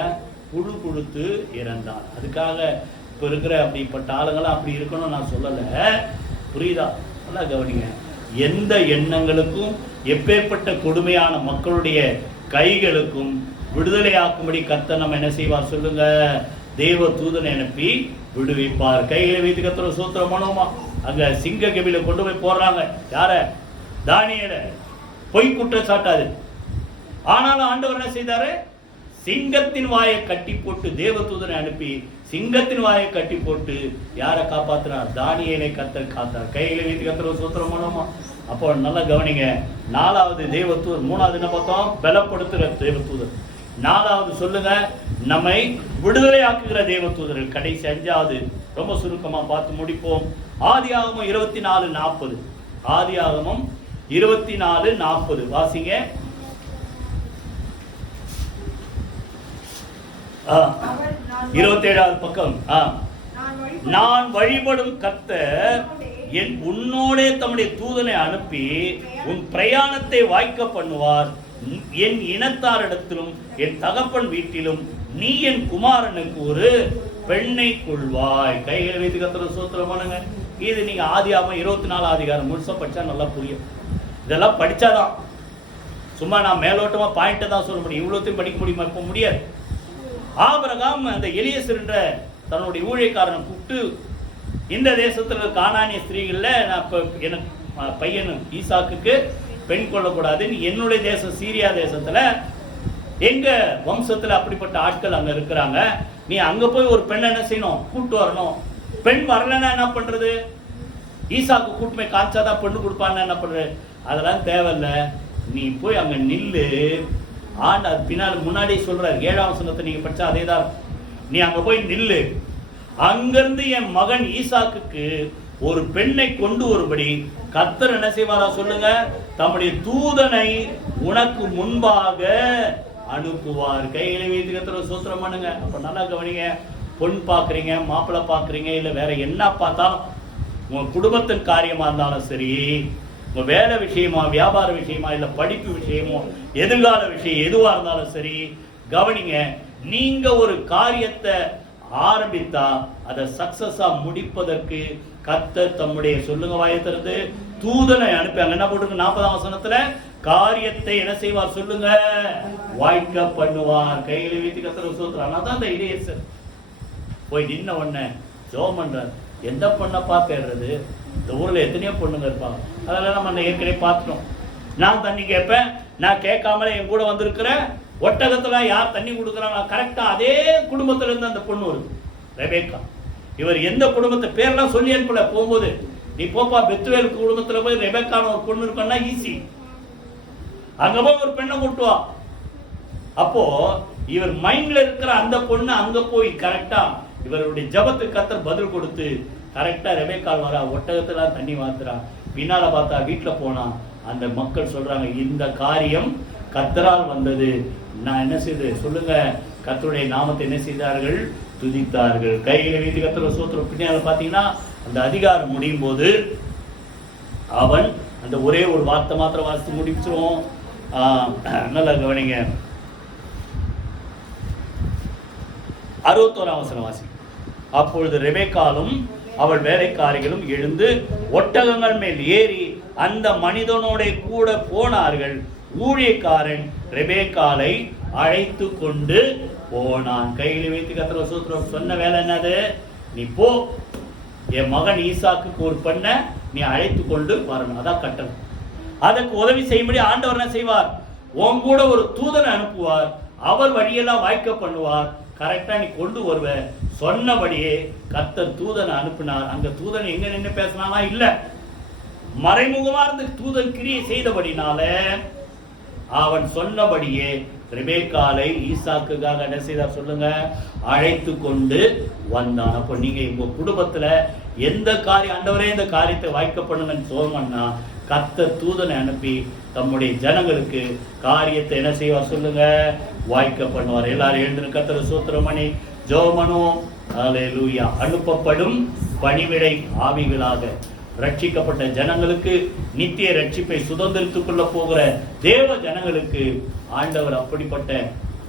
புழு புழுத்து இறந்தான். அதுக்காக இப்ப இருக்கிற அப்படிப்பட்ட ஆளுங்களாம் அப்படி இருக்கணும் நான் சொல்லல, புரியுதா? நல்லா கவனிங்க. எந்த எண்ணங்களுக்கும் எப்பேற்பட்ட கொடுமையான மக்களுடைய கைகளுக்கும் விடுதலையாக்கும்படி கர்த்தர் நம்ம என்ன செய்வார் சொல்லுங்க, தேவ தூதனை அனுப்பி விடுவிப்பார். கைகளை வைத்து கர்த்தரை சோத்திரம் பண்ணுவோமா? அங்க சிங்க கபில கொண்டு போய் போடுறாங்க. யார? தானியேல. பொய் குற்றச்சாட்டாது. ஆனாலும் ஆண்டவர் என்ன செய்தாரு, சிங்கத்தின் வாயை கட்டி போட்டு தேவ தூதனை அனுப்பி சிங்கத்தின் வாயை கட்டி போட்டு யாரை காப்பாத்தினார்? தானியேலை கர்த்தர் காத்தார். கைகளை வைத்து கர்த்தரை சோத்திரம் பண்ணுவோமா? அப்போ நல்லா கவனிங்க. நாலாவது தேவதூதர், மூணாவது என்ன பார்த்தோம், பலப்படுத்துகிற தேவதூதர். நாலாவது சொல்லுங்க, நம்மை விடுதலை ஆக்குகிற தேவதூதர்கள். கடைசி அஞ்சாவது ரொம்ப சுருக்கமா பார்த்து முடிப்போம். ஆதியாகமம் 24:40. ஆதியாகமம் 24:40 வாசிங்க. 27வது பக்கம். நான் வழிபடும் கர்த்தர் என் உன்னோடே தம்முடைய தூதனை அனுப்பி உன் பிரயாணத்தை வாய்க்க பண்ணுவார். என் இனத்தாரிடத்திலும் என் தகப்பன் வீட்டிலும் நீ என் குமாரனுக்கு ஒரு பெண்ணை கொள்வாய். கைகளை வைத்து கர்த்தரை ஸ்தோத்திரம் பண்ணுங்க. இது நீங்க ஆதியாகமம் 24 அதிகாரம் முழுசா படிச்சா நல்லா புரியும். இதெல்லாம் படிச்சாதான், சும்மா நான் மேலோட்டமா பாயிண்ட்டை தான் சொல்ல முடியும், இவ்வளோத்தையும் படிக்க முடியுமா? இப்ப முடியாது. ஆபிரகாம் அந்த எலியேசர் என்ற தன்னுடைய ஊழியக்காரனை கூப்பிட்டு, இந்த தேசத்துல கானானிய ஸ்திரீகள்ல நான் இப்போ எனக்கு பையன் ஈசாக்குக்கு பெண் கொள்ளக்கூடாதுன்னு, என்னுடைய தேசம் சீரியா தேசத்துல எங்க வம்சத்துல அப்படிப்பட்ட ஆட்கள் அங்க இருக்கிறாங்க, நீ அங்க போய் ஒரு பெண் என்ன செய்யணும், கூட்டு வரணும். பெண் வரலன்னா என்ன பண்றது? ஈசாக்கு கூட்டுமே காய்ச்சாதான் பெண்ணு கொடுப்பான்னு என்ன பண்றது? அதெல்லாம் தேவையில்ல, நீ போய் அங்க நில்லு. ஆண்டு அது பின்னால் முன்னாடி சொல்றாரு, 7ஆம் வசனத்தை நீங்க படிச்சா அதேதான். நீ அங்க போய் நில்லு, அங்கிருந்து என் மகன் ஈசாக்குக்கு ஒரு பெண்ணை கொண்டு வரும்படி கர்த்தர் என்ன செய்வாரா சொல்லுங்க, தம்முடைய தூதனை உனக்கு முன்பாக அனுப்புவார். கைகளை வைத்து கர்த்தரை ஸ்தோத்திரம் பண்ணுங்க. அப்ப நல்லா கவனிங்க. பொன் பாக்குறீங்க, மாப்பிள்ளை பாக்குறீங்க, இல்ல வேற என்ன பார்த்தாலும், உங்க குடும்பத்தின் காரியமா இருந்தாலும் சரி, உங்க வேலை விஷயமா, வியாபார விஷயமா, இல்ல படிப்பு விஷயமோ, எதிர்கால விஷயம் எதுவா இருந்தாலும் சரி, கவனிங்க. நீங்க ஒரு காரியத்தை ஆரம்பித்தா அதை சக்சஸா முடிப்பதற்கு கர்த்தர் தம்முடைய, சொல்லுங்க வாயத்திலிருந்து, தூதனை அனுப்பி, அங்க என்ன போட்டுருக்கு 40ஆம் வசனத்துல, காரியத்தை என்ன செய்வார் சொல்லுங்க, வாய்க்க பண்ணுவார். கையில வீட்டு கர்த்தரை ஸ்தோத்திரம். அதான் அந்த எலியேசர் போய் நின்ன உடனே ஜெபம் பண்றார். எந்த பொண்ணப்பா தேடுறது? இந்த ஊர்ல எத்தனையோ பொண்ணுங்க இருப்பாங்க, அதெல்லாம் நம்ம ஏற்கனவே பார்த்துட்டோம். நான் தண்ணி கேட்பேன், நான் கேட்காமலே என் கூட வந்திருக்கிற ஒட்டகத்துல யார் தண்ணி கொடுக்குறாங்க, கரெக்டா அதே குடும்பத்துல இருந்து அந்த பொண்ணு வருது, ரெபேக்கா. இவர் எந்த குடும்பத்தை பேரெல்லாம் சொல்லி அனுப்பல. போகும்போது நீ போப்பா பெத்துவேல் குடும்பத்துல போய் ரெபேக்கான ஒரு பொண்ணு இருக்கா ஈஸி, அங்க போய் ஒரு பெண்ணை கூட்டுவா. அப்போ இவர் மைண்ட்ல இருக்கிற அந்த பொண்ணு அங்க போய் கரெக்டா இவருடைய ஜபத்துக்கு கர்த்தர் பதில் கொடுத்து கரெக்டா ரெபேக்கால் வரா, ஒட்டகத்துல தண்ணி மாத்துறா. பின்னால பார்த்தா வீட்டுல போனா அந்த மக்கள் சொல்றாங்க, இந்த காரியம் கர்த்தரால் வந்தது. நான் என்ன செய்து சொல்லுங்க, கர்த்தருடைய நாமத்தை என்ன செய்தார்கள், துதித்தார்கள். கையில வீட்டு கர்த்தரை ஸ்தோத்திரம். பின்னால பாத்தீங்கன்னா அந்த அதிகாரம் முடியும் போது அவன் அந்த ஒரே ஒரு வார்த்தை மாத்திரம் வாசித்து முடிச்சிருவோம். நல்லா கவனிங்க. 61ஆம் வசனம் வாசி. அப்பொழுது ரெபேக்காலும் அவள் வேலைக்காரிகளும் எழுந்து ஒட்டகங்கள் மேல் ஏறி அந்த மனிதனோட கூட போனார்கள். ஊழியக்காரன் ரெபேக்காலை அழைத்து கொண்டு போனான். கையில் வைத்து கர்த்தரை ஸ்தோத்திரம். சொன்ன வேலை என்னது, நீ போ, என் மகன் ஈசாக்குக்கு ஒரு பெண்ணை நீ அழைத்து கொண்டு வரணும். அதான் கட்டளை. அதற்கு உதவி செய்யும்படி ஆண்டவர் என்ன செய்வார், உன் கூட ஒரு தூதனை அனுப்புவார், அவர் வழியெல்லாம் வாய்க்க பண்ணுவார், கரெக்டா நீ கொண்டு வருவ. சொன்னபடியே கர்த்தர் தூதனை அனுப்பினார். அங்க தூதன் எங்க நின்று பேசினானா இல்ல, மறைமுகமா இருந்து தூதன் கிரியை செய்தபடினால அவன் சொன்னபடியே ரெபேக்காலை ஈசாக்குக்காக என்ன செய்தார் சொல்லுங்க, அழைத்து கொண்டு வந்தான். அப்போ நீங்க உங்க குடும்பத்துல எந்த காரியம், ஆண்டவரே இந்த காரியத்தை வாய்க்க பண்ணுங்கன்னு சொல்லணும்னா கர்த்தர் தூதனை அனுப்பி தம்முடைய ஜனங்களுக்கு காரியத்தை என்ன செய்வார் சொல்லுங்க, வாய்க்க பண்ணுவார். எல்லாரும் எழுந்து கர்த்தரை ஸ்தோத்திரம் பண்ணி ஜெபம் பண்ணுவோம். ஹல்லேலூயா. அனுப்பப்படும் பணிவிடை ஆவிகளாக ரட்சிக்கப்பட்ட ஜனங்களுக்கு, நித்திய ரட்சிப்பை சுதந்திரத்துக் கொள்ள போகிற தேவ ஜனங்களுக்கு ஆண்டவர் அப்படிப்பட்ட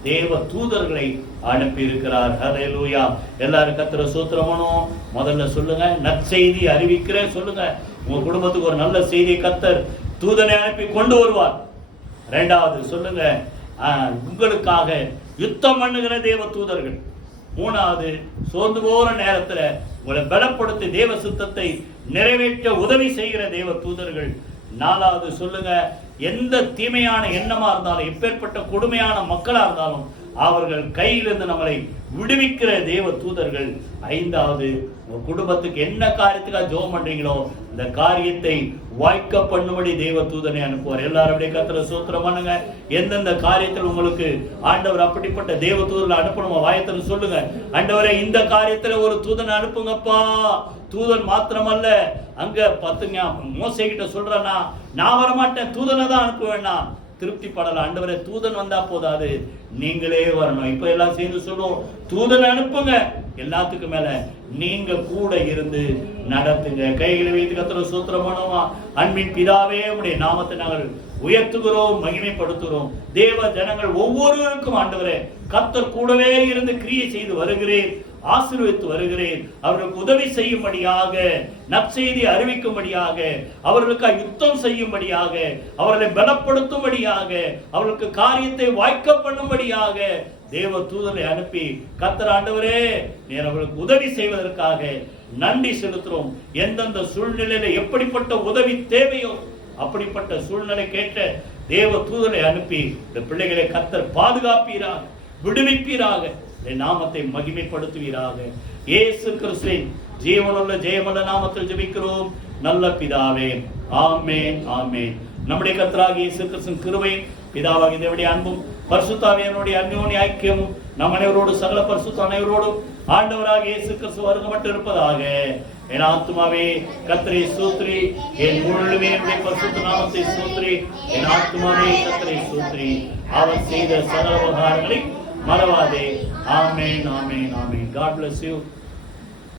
தேவ தூதர்களை அனுப்பி இருக்கிறார். ஹல்லேலூயா. எல்லாரும் கர்த்தரை ஸ்தோத்திரம் பண்ணுவோம். முதல்ல சொல்லுங்க, நற்செய்தி அறிவிக்கிற சொல்லுங்க. உங்க குடும்பத்துக்கு ஒரு நல்ல செய்தியை கர்த்தர் தூதனை அனுப்பி கொண்டு வருவார். இரண்டாவது சொல்லுங்க, உங்களுக்காக யுத்தம் பண்ணுகிற தேவ தூதர்கள். மூணாவது, சோர்ந்து போற நேரத்துல உங்களை பலப்படுத்தி தேவ சித்தத்தை நிறைவேற்ற உதவி செய்கிற தேவ தூதர்கள். நாலாவது சொல்லுங்க, எந்த தீமையான எண்ணமா இருந்தாலும், எப்பேற்பட்ட கொடுமையான மக்களா இருந்தாலும் அவர்கள் கையிலிருந்து நம்மளை விடுவிக்கிற தேவ தூதர்கள். ஐந்தாவது, உங்க குடும்பத்துக்கு என்ன காரியத்துக்காக ஜெபம் பண்றீங்களோ இந்த காரியத்தை வாய்க்க பண்ணும்படி தேவ தூதனை அனுப்புவார். எல்லாரும் அப்படியே கர்த்தரை ஸ்தோத்திரம் பண்ணுங்க. எந்தெந்த காரியத்தில் உங்களுக்கு ஆண்டவர் அப்படிப்பட்ட தேவ தூதர்களை அனுப்பணும் வாயத்துல சொல்லுங்க. ஆண்டவரே, இந்த காரியத்துல ஒரு தூதனை அனுப்புங்கப்பா. தூதன் மாத்திரமல்ல, அங்க பத்துங்க மோசே கிட்ட சொல்றேன்னா, நான் வரமாட்டேன், தூதனை தான் அனுப்புவேன்னா திருப்தி படல. ஆண்டவரே, தூதன் வந்தா போதாது, நீங்களே வரணும். இப்ப எல்லாம் சேர்ந்து சொல்லுவோம், தூதன் அனுப்புங்க. எல்லாத்துக்கும் மேல நீங்க கூட இருந்து நடத்துங்க. கைகளை வைத்து கர்த்தரை ஸ்தோத்திரம் பண்ணுவோம். அன்பின் பிதாவே, உம்முடைய நாமத்தை நாங்கள் உயர்த்துகிறோம், மகிமைப்படுத்துகிறோம். தேவ ஜனங்கள் ஒவ்வொருவருக்கும் ஆண்டவரே கர்த்தர் கூடவே இருந்து கிரியை செய்து வருகிறேன், ஆசீர்வதித்து வருகிறேன். அவர்களுக்கு உதவி செய்யும்படியாக, நற்செய்தி அறிவிக்கும்படியாக, அவர்களுக்கு யுத்தம் செய்யும்படியாக, அவர்களை பலப்படுத்தும்படியாக, அவர்களுக்கு காரியத்தை வாய்க்க பண்ணும்படியாக தேவ தூதரை அனுப்பி கர்த்தர் ஆண்டவரே நீர் அவர்களுக்கு உதவி செய்வதற்காக நன்றி செலுத்துறோம். எந்தெந்த சூழ்நிலையில எப்படிப்பட்ட உதவி தேவையோ அப்படிப்பட்ட சூழ்நிலை கேட்ட தேவ தூதரை அனுப்பி இந்த பிள்ளைகளை கர்த்தர் பாதுகாப்பீராக, விடுவிப்பீராக, நாமத்தை மகிமைப்படுத்துவீராக. இயேசு கிறிஸ்துவின் ஜீவனுள்ள ஜெயமுள்ள நாமத்தில் ஜெபிக்கிறோம் நல்ல பிதாவே, ஆமென், ஆமென். நம்முடைய கர்த்தராகிய இயேசு கிறிஸ்துவின் கிருபையும் பிதாவாகிய தேவனுடைய அன்பும் பரிசுத்த ஆவியானவருடைய அன்யோன்ய ஐக்கியமும் நம் அனைவரோடு சகல பரிசுத்த அனைவரோடும் ஆண்டவராகிய இயேசு கிறிஸ்து வருகப்பட்டு இருப்பதாக. என் ஆத்துமாவே கர்த்தரை ஸ்தோத்திரி, என் முழுமே பரிசுத்த நாமத்தை ஸ்தோத்திரி. என் ஆத்துமாவே கர்த்தரை ஸ்தோத்திரி, அவர் செய்த சகல உபகாரங்களை மறவாதே. ஆமென், ஆமென், ஆமென். God bless you.